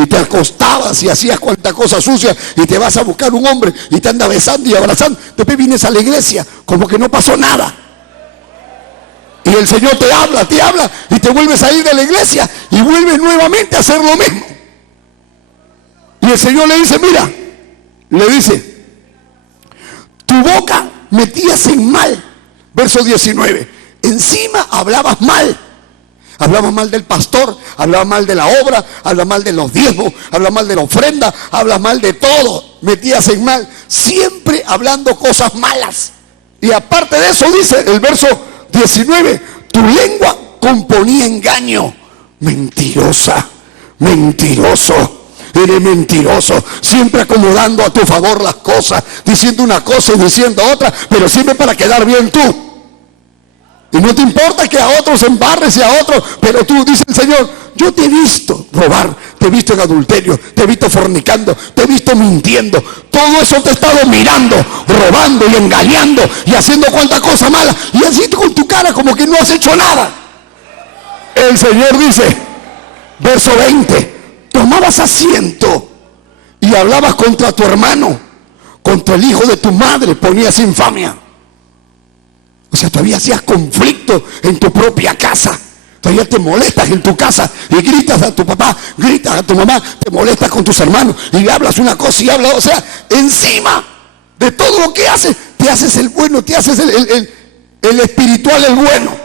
Y te acostabas y hacías cuanta cosa sucia, y te vas a buscar un hombre y te anda besando y abrazando. Después vienes a la iglesia como que no pasó nada. Y el Señor te habla y te vuelves a ir de la iglesia y vuelves nuevamente a hacer lo mismo. Y el Señor le dice, mira, le dice, tu boca metías en mal. Verso 19, encima hablabas mal. Hablaba mal del pastor, hablaba mal de la obra, hablaba mal de los diezmos, hablaba mal de la ofrenda, hablaba mal de todo. Metías en mal, siempre hablando cosas malas. Y aparte de eso dice el verso 19, tu lengua componía engaño. Mentirosa, mentiroso, eres mentiroso, siempre acomodando a tu favor las cosas, diciendo una cosa y diciendo otra, pero siempre para quedar bien tú. Y no te importa que a otros embarres y a otros, pero tú, dice el Señor, yo te he visto robar, te he visto en adulterio, te he visto fornicando, te he visto mintiendo. Todo eso te he estado mirando, robando y engañando y haciendo cuanta cosa mala. Y así con tu cara como que no has hecho nada. El Señor dice, verso 20, tomabas asiento y hablabas contra tu hermano, contra el hijo de tu madre, ponías infamia. O sea, todavía hacías conflicto en tu propia casa. Todavía te molestas en tu casa y gritas a tu papá, gritas a tu mamá, te molestas con tus hermanos y hablas una cosa y hablas, o sea, encima de todo lo que haces, te haces el bueno, te haces el espiritual, el bueno.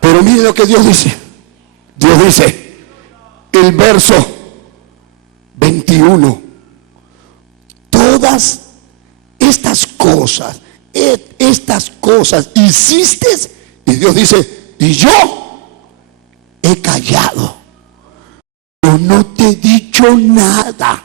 Pero mire lo que Dios dice. Dios dice, el verso 21, todas estas cosas hiciste, y Dios dice, y yo he callado, yo no te he dicho nada.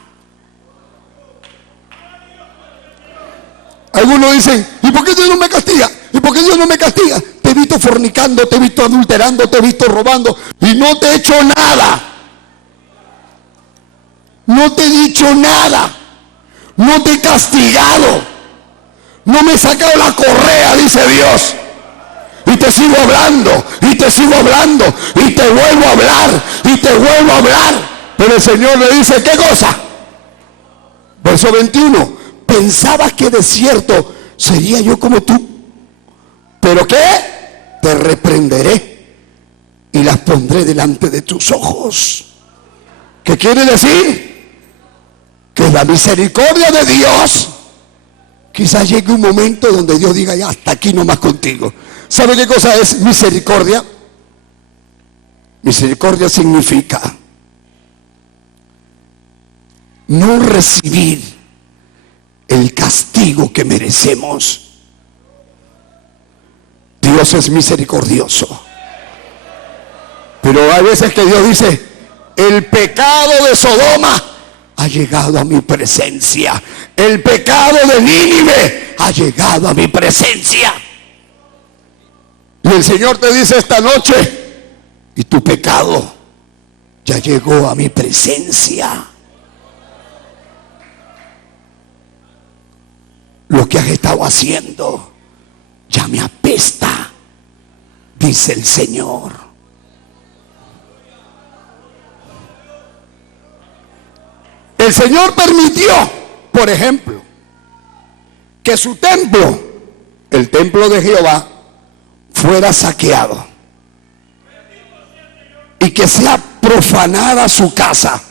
Algunos dicen, ¿y por qué Dios no me castiga? ¿Y por qué Dios no me castiga? Te he visto fornicando, te he visto adulterando, te he visto robando, y no te he hecho nada. No te he dicho nada, no te he castigado. No me he sacado la correa, dice Dios. Y te sigo hablando, y te sigo hablando, y te vuelvo a hablar, y te vuelvo a hablar. Pero el Señor le dice, ¿qué cosa? Verso 21, pensabas que de cierto sería yo como tú. ¿Pero qué? Te reprenderé y las pondré delante de tus ojos. ¿Qué quiere decir? Que la misericordia de Dios, quizás llegue un momento donde Dios diga, ya hasta aquí nomás contigo. ¿Sabe qué cosa es misericordia? Misericordia significa no recibir el castigo que merecemos. Dios es misericordioso. Pero hay veces que Dios dice, el pecado de Sodoma ha llegado a mi presencia. El pecado de Nínive ha llegado a mi presencia. Y el Señor te dice esta noche, y tu pecado ya llegó a mi presencia. Lo que has estado haciendo ya me apesta, dice el Señor. El Señor permitió, por ejemplo, que su templo, el templo de Jehová, fuera saqueado y que sea profanada su casa,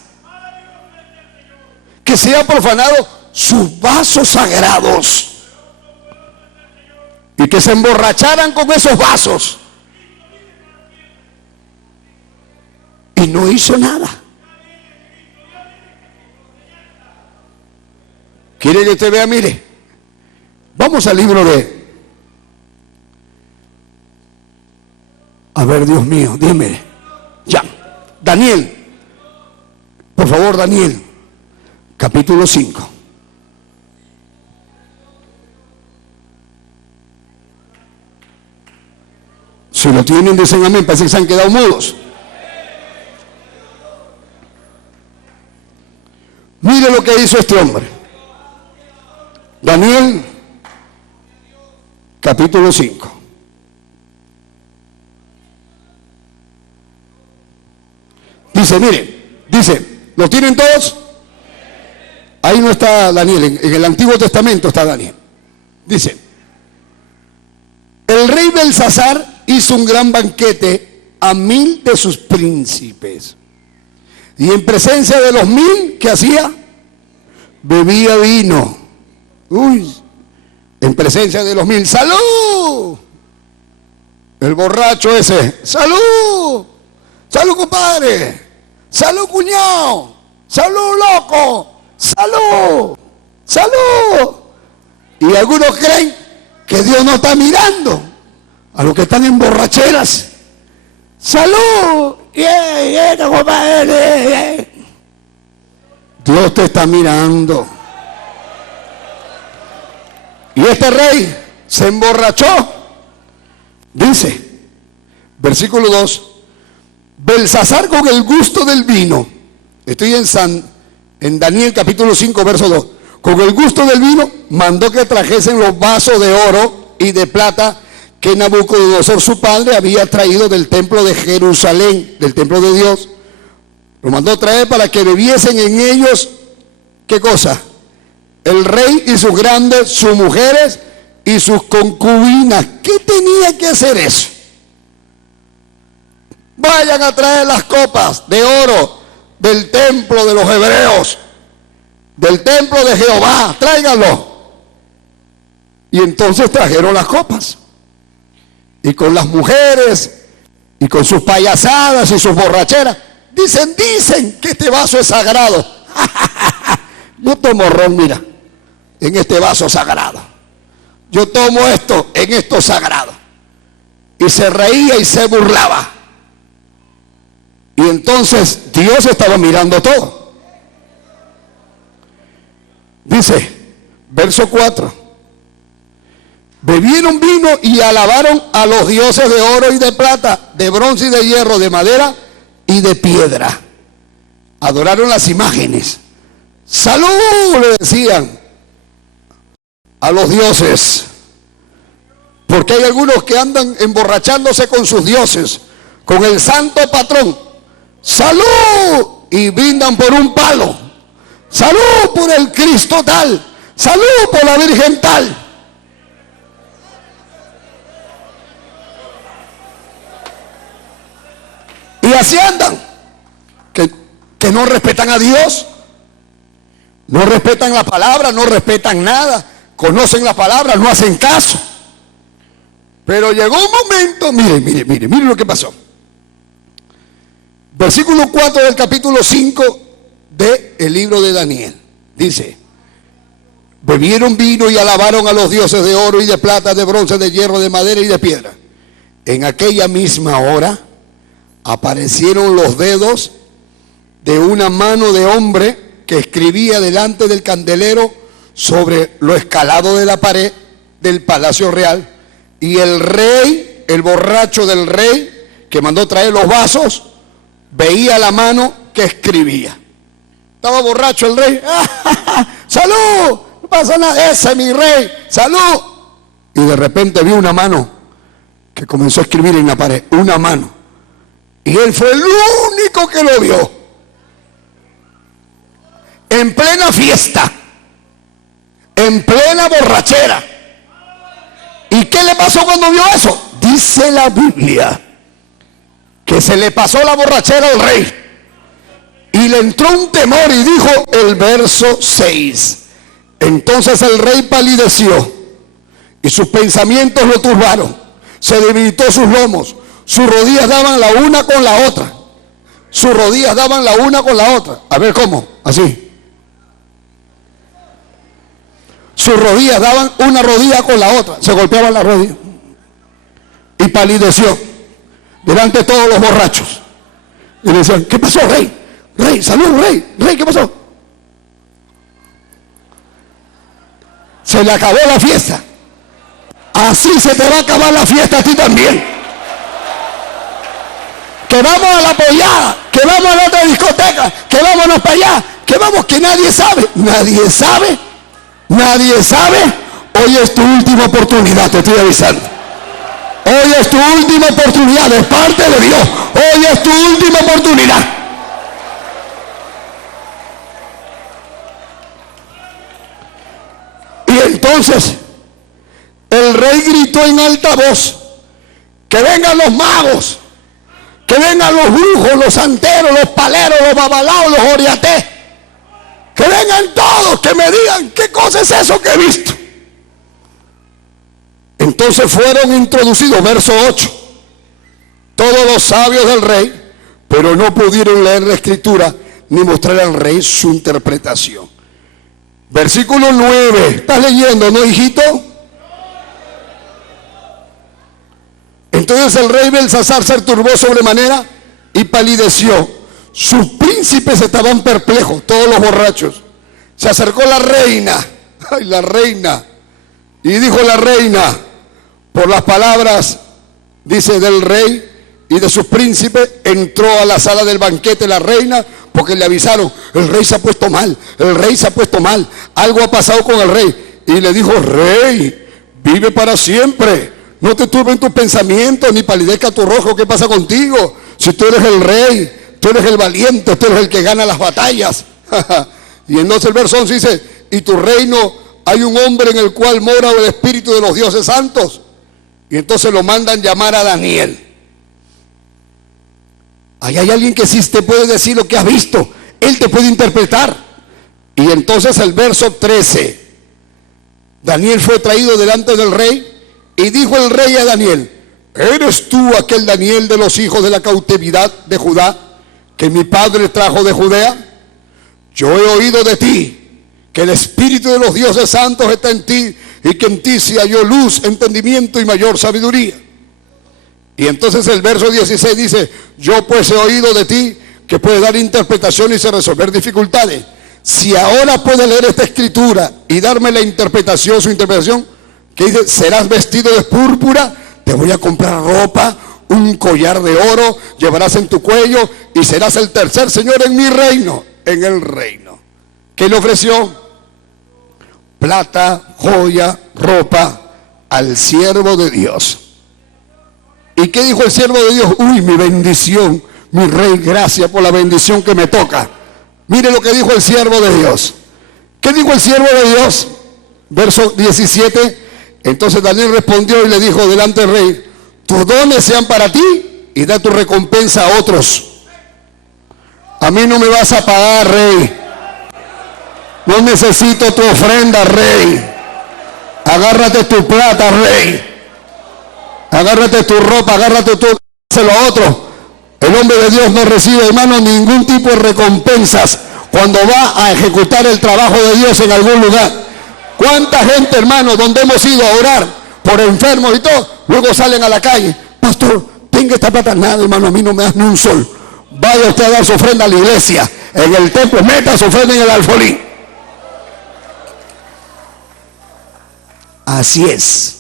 que sea profanado sus vasos sagrados y que se emborracharan con esos vasos, y no hizo nada. ¿Quiere que usted vea? Mire, vamos al libro de, a ver, Dios mío, dime, ya, Daniel, por favor, Daniel, capítulo 5. Si lo tienen, dicen amén. Parece que se han quedado mudos. Mire lo que hizo este hombre. Daniel, capítulo 5. Dice, mire, dice, ¿lo tienen todos? Ahí no está Daniel, en el Antiguo Testamento está Daniel. Dice, el rey Belsasar hizo un gran banquete a 1000 de sus príncipes. Y en presencia de los 1000, ¿qué hacía? Bebía vino. Uy, en presencia de los 1000, ¡salud! El borracho ese, ¡salud! ¡Salud, compadre! ¡Salud, cuñado! ¡Salud, loco! ¡Salud! ¡Salud! Y algunos creen que Dios no está mirando a los que están en borracheras. ¡Salud! Compadre. Dios te está mirando. Y este rey se emborrachó. Dice, versículo 2, Belsasar con el gusto del vino. Estoy en Daniel capítulo 5, verso 2. Con el gusto del vino mandó que trajesen los vasos de oro y de plata que Nabucodonosor su padre había traído del templo de Jerusalén, del templo de Dios. Lo mandó traer para que bebiesen en ellos, ¿qué cosa? El rey y sus grandes, sus mujeres y sus concubinas. ¿Qué tenía que hacer eso? Vayan a traer las copas de oro del templo de los hebreos, del templo de Jehová, tráiganlo. Y entonces trajeron las copas. Y con las mujeres y con sus payasadas y sus borracheras, dicen que este vaso es sagrado. Yo tomo ron, mira, en este vaso sagrado. Yo tomo esto en esto sagrado. Y se reía y se burlaba. Y entonces Dios estaba mirando todo. Dice, verso 4. Bebieron vino y alabaron a los dioses de oro y de plata, de bronce y de hierro, de madera y de piedra. Adoraron las imágenes. ¡Salud! Le decían a los dioses. Porque hay algunos que andan emborrachándose con sus dioses, con el santo patrón. ¡Salud! Y brindan por un palo. ¡Salud por el Cristo tal! ¡Salud por la Virgen tal! Y así andan, que no respetan a Dios, no respetan la palabra, no respetan nada, conocen la palabra, no hacen caso. Pero llegó un momento, mire lo que pasó. Versículo 4 del capítulo 5 del libro de Daniel. Dice, bebieron vino y alabaron a los dioses de oro y de plata, de bronce, de hierro, de madera y de piedra. En aquella misma hora aparecieron los dedos de una mano de hombre que escribía delante del candelero sobre lo escalado de la pared del palacio real. Y el rey, el borracho del rey, que mandó traer los vasos, veía la mano que escribía. Estaba borracho el rey. ¡Salud! No pasa nada, ese es mi rey, salud. Y de repente vio una mano que comenzó a escribir en la pared, una mano. Y él fue el único que lo vio. en plena fiesta, en plena borrachera. ¿Y qué le pasó cuando vio eso? Dice la Biblia que se le pasó la borrachera al rey y le entró un temor, y dijo el verso 6: entonces el rey palideció y sus pensamientos lo turbaron, se debilitó sus lomos, sus rodillas daban la una con la otra. Sus rodillas daban la una con la otra. A ver, ¿cómo? Así. Sus rodillas daban una rodilla con la otra. Se golpeaban las rodillas. Y palideció delante de todos los borrachos. Y le decían: ¿qué pasó, rey? Rey, salud, rey. Rey, ¿qué pasó? Se le acabó la fiesta. Así se te va a acabar la fiesta a ti también. Que vamos a la pollada, que vamos a la otra discoteca, que vámonos para allá, que vamos, que nadie sabe. Nadie sabe. Nadie sabe. Hoy es tu última oportunidad, te estoy avisando. Hoy es tu última oportunidad de parte de Dios. Hoy es tu última oportunidad. Y entonces el rey gritó en alta voz: que vengan los magos, que vengan los brujos, los santeros, los paleros, los babalaos, los oriatés, que vengan todos, que me digan qué cosa es eso que he visto. Entonces fueron introducidos, verso 8, todos los sabios del rey, pero no pudieron leer la escritura ni mostrar al rey su interpretación. Versículo 9, ¿estás leyendo, no, hijito? Entonces el rey Belsasar se turbó sobremanera y palideció. Sus príncipes estaban perplejos, todos los borrachos. Se acercó la reina, ay, la reina, y dijo la reina, por las palabras, dice, del rey y de sus príncipes, entró a la sala del banquete la reina, porque le avisaron: el rey se ha puesto mal, el rey se ha puesto mal, algo ha pasado con el rey. Y le dijo: rey, vive para siempre, no te turben tus pensamientos, ni palidezca tu rostro. ¿Qué pasa contigo? Si tú eres el rey, tú eres el valiente, tú eres el que gana las batallas. Y entonces el verso 11 dice: y tu reino hay un hombre en el cual mora el espíritu de los dioses santos. Y entonces lo mandan llamar a Daniel. Ahí hay alguien que sí te puede decir lo que has visto. Él te puede interpretar. Y entonces el verso 13: Daniel fue traído delante del rey, y dijo el rey a Daniel: ¿eres tú aquel Daniel de los hijos de la cautividad de Judá, que mi padre trajo de Judea? Yo he oído de ti que el espíritu de los dioses santos está en ti, y que en ti se halló luz, entendimiento y mayor sabiduría. Y entonces el verso 16 dice: yo pues he oído de ti que puedes dar interpretaciones y resolver dificultades. Si ahora puedes leer esta escritura y darme la interpretación, su interpretación, que dice: serás vestido de púrpura, te voy a comprar ropa, un collar de oro llevarás en tu cuello, y serás el tercer señor en mi reino, en el reino. ¿Qué le ofreció? Plata, joya, ropa al siervo de Dios. ¿Y qué dijo el siervo de Dios? Uy, mi bendición, mi rey, gracias por la bendición que me toca. Mire lo que dijo el siervo de Dios. ¿Qué dijo el siervo de Dios? Verso 17. Entonces Daniel respondió y le dijo delante del rey: tus dones sean para ti y da tu recompensa a otros. A mí no me vas a pagar, rey. No necesito tu ofrenda, rey. Agárrate tu plata, rey. Agárrate tu ropa, agárrate tu... Dáselo a otro. El hombre de Dios no recibe, hermano, ningún tipo de recompensas cuando va a ejecutar el trabajo de Dios en algún lugar. ¿Cuánta gente, hermano, donde hemos ido a orar por enfermos y todo, luego salen a la calle? Pastor, tenga esta plata. Nada, hermano, a mí no me das ni un sol. Vaya usted a dar su ofrenda a la iglesia, en el templo, meta su ofrenda en el alfolí. Así es.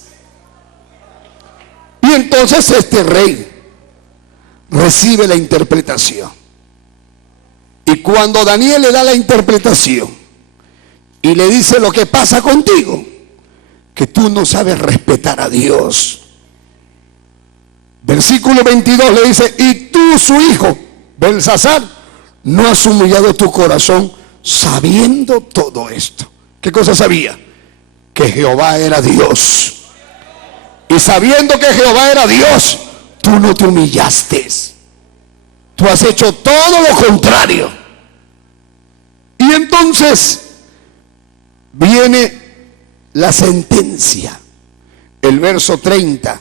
Y entonces este rey recibe la interpretación. Y cuando Daniel le da la interpretación y le dice: lo que pasa contigo, que tú no sabes respetar a Dios. Versículo 22 le dice: y tú, su hijo Belsasar, no has humillado tu corazón sabiendo todo esto. ¿Qué cosa sabía? Que Jehová era Dios. Y sabiendo que Jehová era Dios, tú no te humillaste. Tú has hecho todo lo contrario. Y entonces viene la sentencia. El verso 30.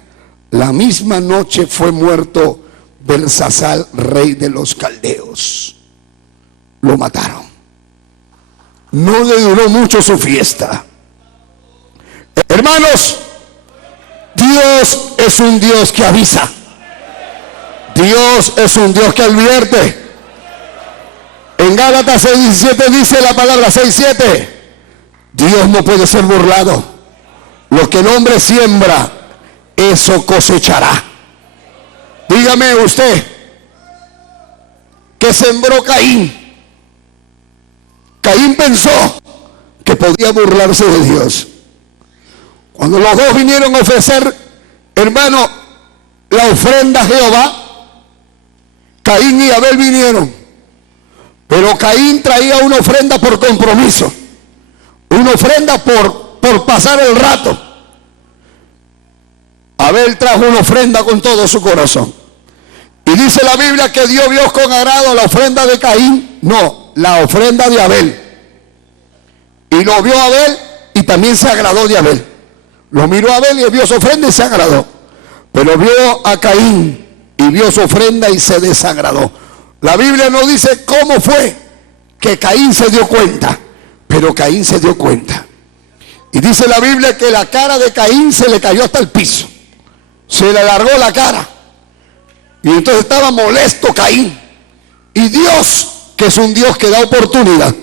La misma noche fue muerto Belsasar, rey de los caldeos. Lo mataron. No le duró mucho su fiesta. Hermanos, Dios es un Dios que avisa. Dios es un Dios que advierte. En Gálatas 6:17 dice la palabra 6:7. Dios no puede ser burlado. Lo que el hombre siembra, eso cosechará. Dígame usted, ¿qué sembró Caín? Caín pensó que podía burlarse de Dios. Cuando los dos vinieron a ofrecer, hermano, la ofrenda a Jehová, Caín y Abel vinieron. Pero Caín traía una ofrenda por compromiso, una ofrenda por pasar el rato. Abel trajo una ofrenda con todo su corazón. Y dice la Biblia que dio Dios con agrado la ofrenda de Caín. No, la ofrenda de Abel. Y lo vio Abel y también se agradó de Abel. Lo miró a Abel y vio su ofrenda y se agradó. Pero vio a Caín y vio su ofrenda y se desagradó. La Biblia no dice cómo fue que Caín se dio cuenta, pero Caín se dio cuenta. Y dice la Biblia que la cara de Caín se le cayó hasta el piso. Se le alargó la cara. Y entonces estaba molesto Caín. Y Dios, que es un Dios que da oportunidad,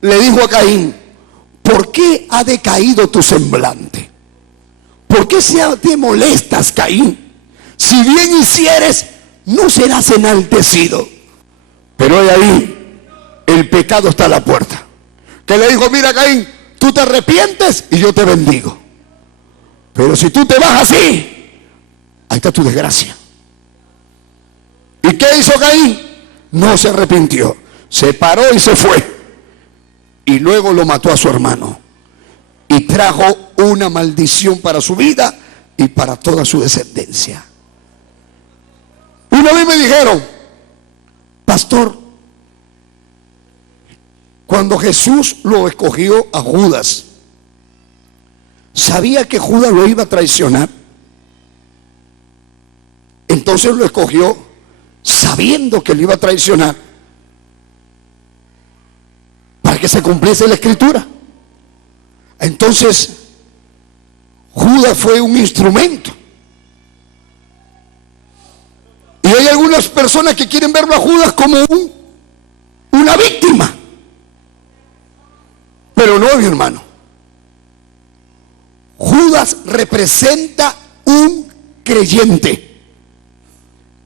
le dijo a Caín: ¿por qué ha decaído tu semblante? ¿Por qué te molestas, Caín? Si bien hicieres, no serás enaltecido. Pero he ahí, el pecado está a la puerta. Que le dijo: mira, Caín, tú te arrepientes y yo te bendigo. Pero si tú te vas así, ahí está tu desgracia. ¿Y qué hizo Caín? No se arrepintió. Se paró y se fue. Y luego lo mató a su hermano. Y trajo una maldición para su vida y para toda su descendencia. Una vez me dijeron: pastor, cuando Jesús lo escogió a Judas, ¿sabía que Judas lo iba a traicionar? Entonces lo escogió sabiendo que lo iba a traicionar, para que se cumpliese la escritura. Entonces Judas fue un instrumento. Y hay algunas personas que quieren verlo a Judas como una víctima. Pero no, mi hermano. Judas representa un creyente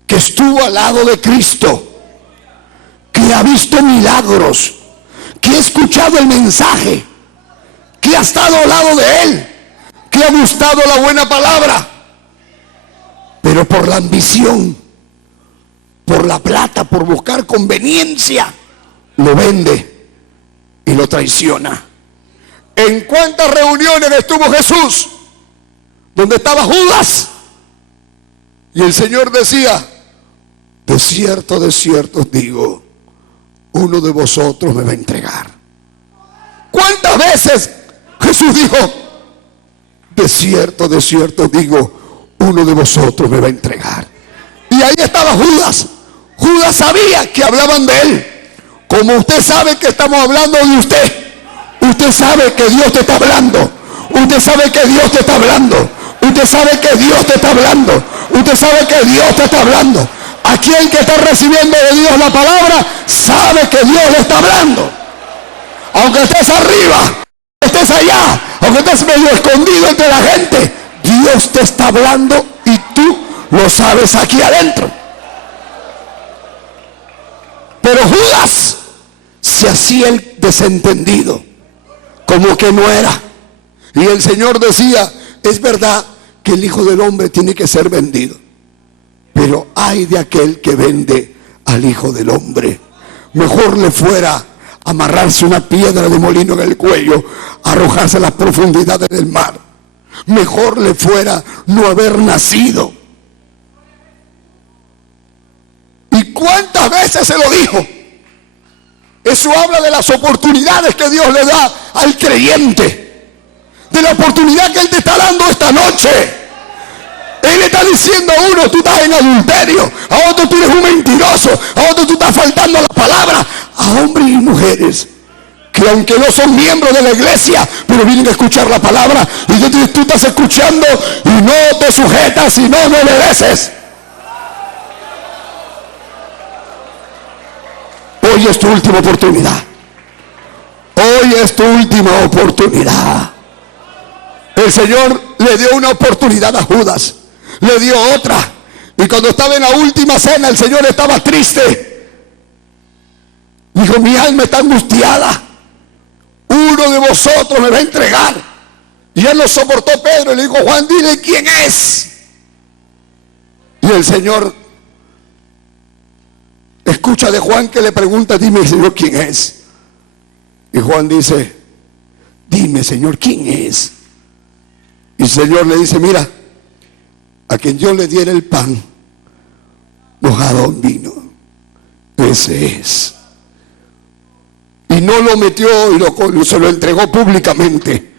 que estuvo al lado de Cristo, que ha visto milagros, que ha escuchado el mensaje, que ha estado al lado de él, que ha gustado la buena palabra, pero por la ambición, por la plata, por buscar conveniencia, lo vende y lo traiciona. ¿En cuántas reuniones estuvo Jesús donde estaba Judas? Y el Señor decía: de cierto os digo, uno de vosotros me va a entregar. ¿Cuántas veces Jesús dijo: de cierto os digo, uno de vosotros me va a entregar? Y ahí estaba Judas. Judas sabía que hablaban de él. Como usted sabe que estamos hablando de usted. Usted sabe que Dios te está hablando. Usted sabe que Dios te está hablando. Usted sabe que Dios te está hablando. Usted sabe que Dios te está hablando. Aquel que está recibiendo de Dios la palabra sabe que Dios le está hablando. Aunque estés arriba, estés allá, aunque estés medio escondido entre la gente, Dios te está hablando y tú lo sabes aquí adentro. Pero Judas se hacía el desentendido, como que no era. Y el Señor decía: es verdad que el Hijo del Hombre tiene que ser vendido, pero ay de aquel que vende al Hijo del Hombre. mejor le fuera amarrarse una piedra de molino en el cuello, arrojarse a las profundidades del mar. Mejor le fuera no haber nacido. ¿Y cuántas veces se lo dijo? Eso habla de las oportunidades que Dios le da al creyente, de la oportunidad que Él te está dando esta noche. Él le está diciendo a uno: tú estás en adulterio, a otro tú eres un mentiroso, a otro tú estás faltando a la palabra. A hombres y mujeres que aunque no son miembros de la iglesia, pero vienen a escuchar la palabra, y tú estás escuchando y no te sujetas y no obedeces. Hoy es tu última oportunidad. Hoy es tu última oportunidad. El Señor le dio una oportunidad a Judas, le dio otra. Y cuando estaba en la última cena, el Señor estaba triste. Dijo: mi alma está angustiada. Uno de vosotros me va a entregar. Y él lo soportó Pedro y le dijo: Juan, dile quién es. Y el Señor escucha de Juan que le pregunta: dime, Señor, ¿quién es? Y Juan dice: dime, Señor, ¿quién es? Y el Señor le dice: mira, a quien yo le diera el pan mojado en vino, ese es. Y no lo metió y se lo entregó públicamente,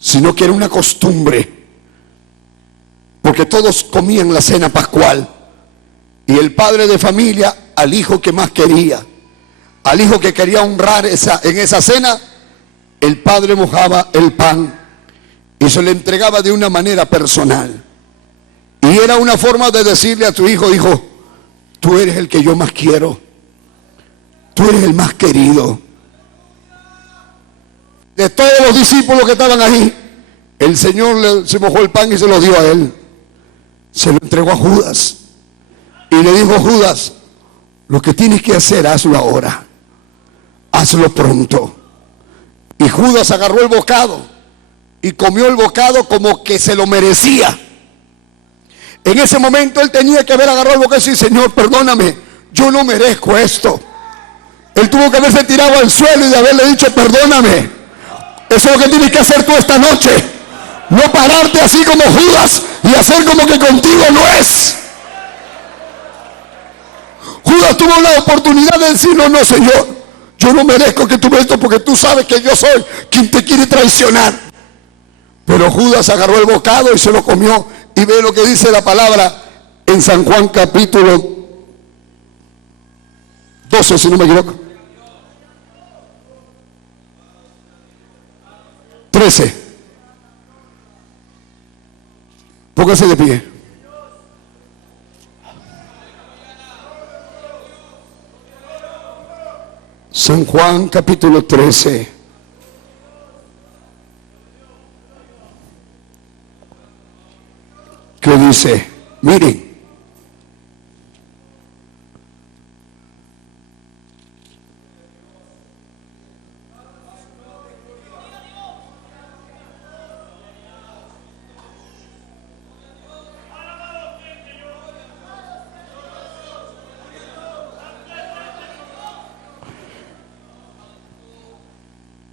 sino que era una costumbre, porque todos comían la cena pascual. Y el padre de familia, al hijo que más quería, al hijo que quería honrar en esa cena, el padre mojaba el pan y se le entregaba de una manera personal. Y era una forma de decirle a tu hijo: hijo, tú eres el que yo más quiero, tú eres el más querido. De todos los discípulos que estaban ahí, el Señor se mojó el pan y se lo dio a él. Se lo entregó a Judas y le dijo: Judas, lo que tienes que hacer, hazlo ahora, hazlo pronto. Y Judas agarró el bocado y comió el bocado como que se lo merecía. En ese momento él tenía que haber agarrado el bocado y decir: Señor, perdóname, yo no merezco esto. Él tuvo que haberse tirado al suelo y de haberle dicho: perdóname. Eso es lo que tienes que hacer tú esta noche. No pararte así como Judas y hacer como que contigo no es. Judas tuvo la oportunidad de decir: no, no, Señor, yo no merezco que tú me esto, porque tú sabes que yo soy quien te quiere traicionar. Pero Judas agarró el bocado y se lo comió. Y ve lo que dice la palabra en San Juan capítulo 12, si no me equivoco. 13. Póngase de pie. San Juan capítulo 13. ¿Qué dice? Miren.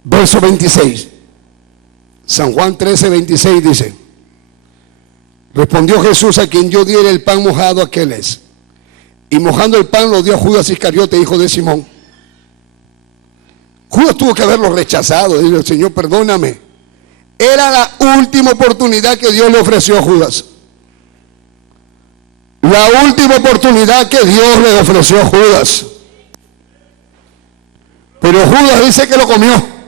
Verso 26. San Juan 13, 26 dice: respondió Jesús: a quien yo diera el pan mojado, aquel es. Y mojando el pan lo dio a Judas Iscariote, hijo de Simón. Judas tuvo que haberlo rechazado. Dijo: Señor, perdóname. Era la última oportunidad que Dios le ofreció a Judas. La última oportunidad que Dios le ofreció a Judas. Pero Judas dice que lo comió.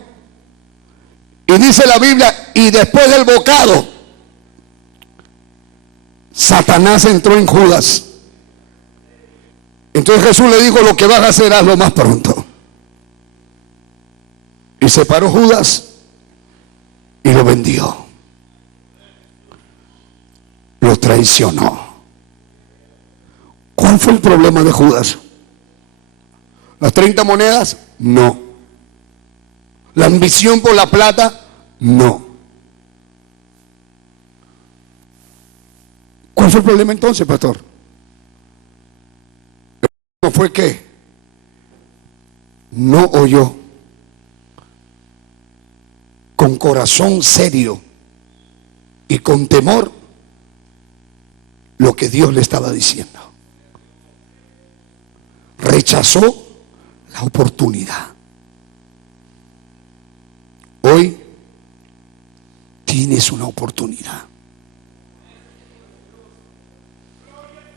Y dice la Biblia: y después del bocado, Satanás entró en Judas. Entonces Jesús le dijo: lo que vas a hacer, hazlo más pronto. Y se paró Judas y lo vendió. Lo traicionó. ¿Cuál fue el problema de Judas? ¿Las 30 monedas? No. ¿La ambición por la plata? No. ¿Cuál fue el problema entonces, pastor? No fue que no oyó con corazón serio y con temor lo que Dios le estaba diciendo. Rechazó la oportunidad. Hoy tienes una oportunidad.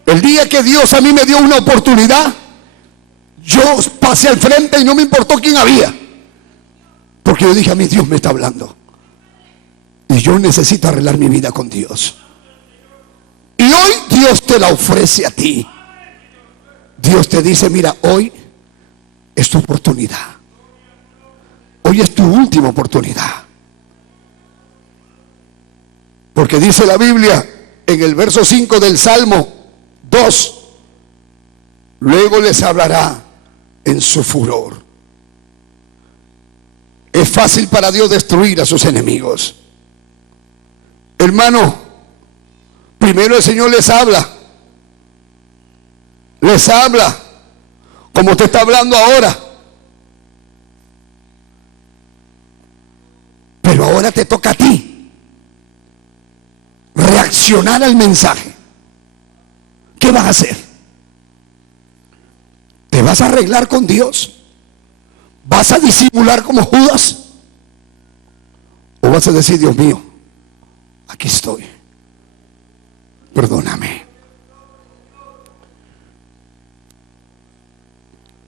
El día que Dios a mí me dio una oportunidad, yo pasé al frente y no me importó quién había, porque yo dije, a mí Dios me está hablando y yo necesito arreglar mi vida con Dios. Y hoy Dios te la ofrece a ti. Dios te dice, mira, hoy es tu oportunidad. Hoy es tu última oportunidad. Porque dice la Biblia en el verso 5 del Salmo 2, luego les hablará en su furor. Es fácil para Dios destruir a sus enemigos. Hermano, primero el Señor les habla. Les habla como te está hablando ahora. Pero ahora te toca a ti reaccionar al mensaje. ¿Qué vas a hacer? ¿Te vas a arreglar con Dios? ¿Vas a disimular como Judas? ¿O vas a decir, Dios mío, aquí estoy, perdóname?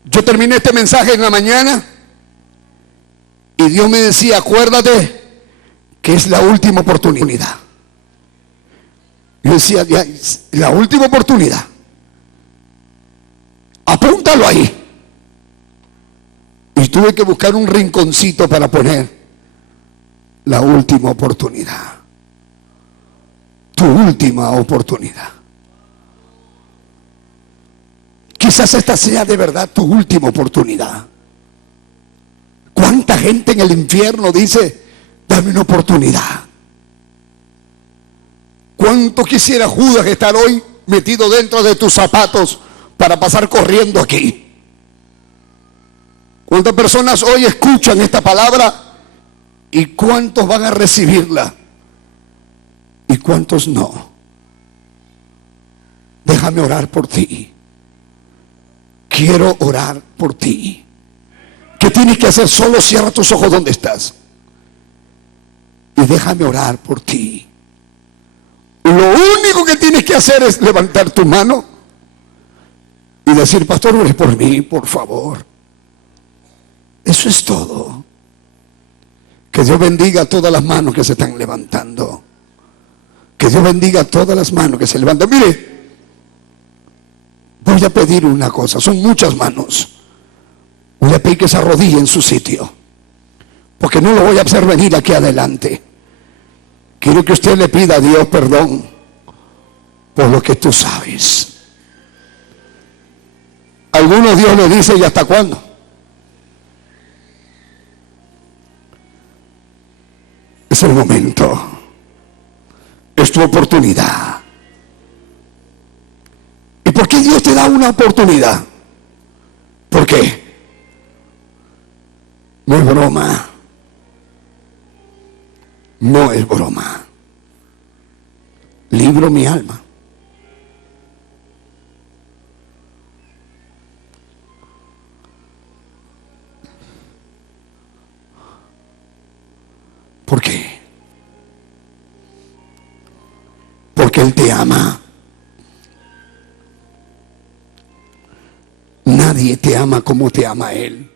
Yo terminé este mensaje en la mañana y Dios me decía, acuérdate que es la última oportunidad. Yo decía, ya es la última oportunidad. Apúntalo ahí. Y tuve que buscar un rinconcito para poner la última oportunidad. Tu última oportunidad. Quizás esta sea de verdad tu última oportunidad. ¿Cuánta gente en el infierno dice, dame una oportunidad? ¿Cuánto quisiera Judas estar hoy metido dentro de tus zapatos para pasar corriendo aquí? ¿Cuántas personas hoy escuchan esta palabra y cuántos van a recibirla y cuántos no? Déjame orar por ti. Quiero orar por ti. ¿Qué tienes que hacer? Solo cierra tus ojos donde estás y déjame orar por ti. Lo único que tienes que hacer es levantar tu mano y decir, pastor, ore por mí, por favor. Eso es todo. Que Dios bendiga a todas las manos que se están levantando. Que Dios bendiga a todas las manos que se levantan. Mire, voy a pedir una cosa, son muchas manos. Voy a pedir que se arrodille en su sitio, porque no lo voy a hacer venir aquí adelante. Quiero que usted le pida a Dios perdón por lo que tú sabes. Algunos Dios le dice, ¿y hasta cuándo? Es el momento. Es tu oportunidad. ¿Y por qué Dios te da una oportunidad? ¿Por qué? No es broma. No es broma. Libro mi alma. ¿Por qué? Porque Él te ama. Nadie te ama como te ama Él.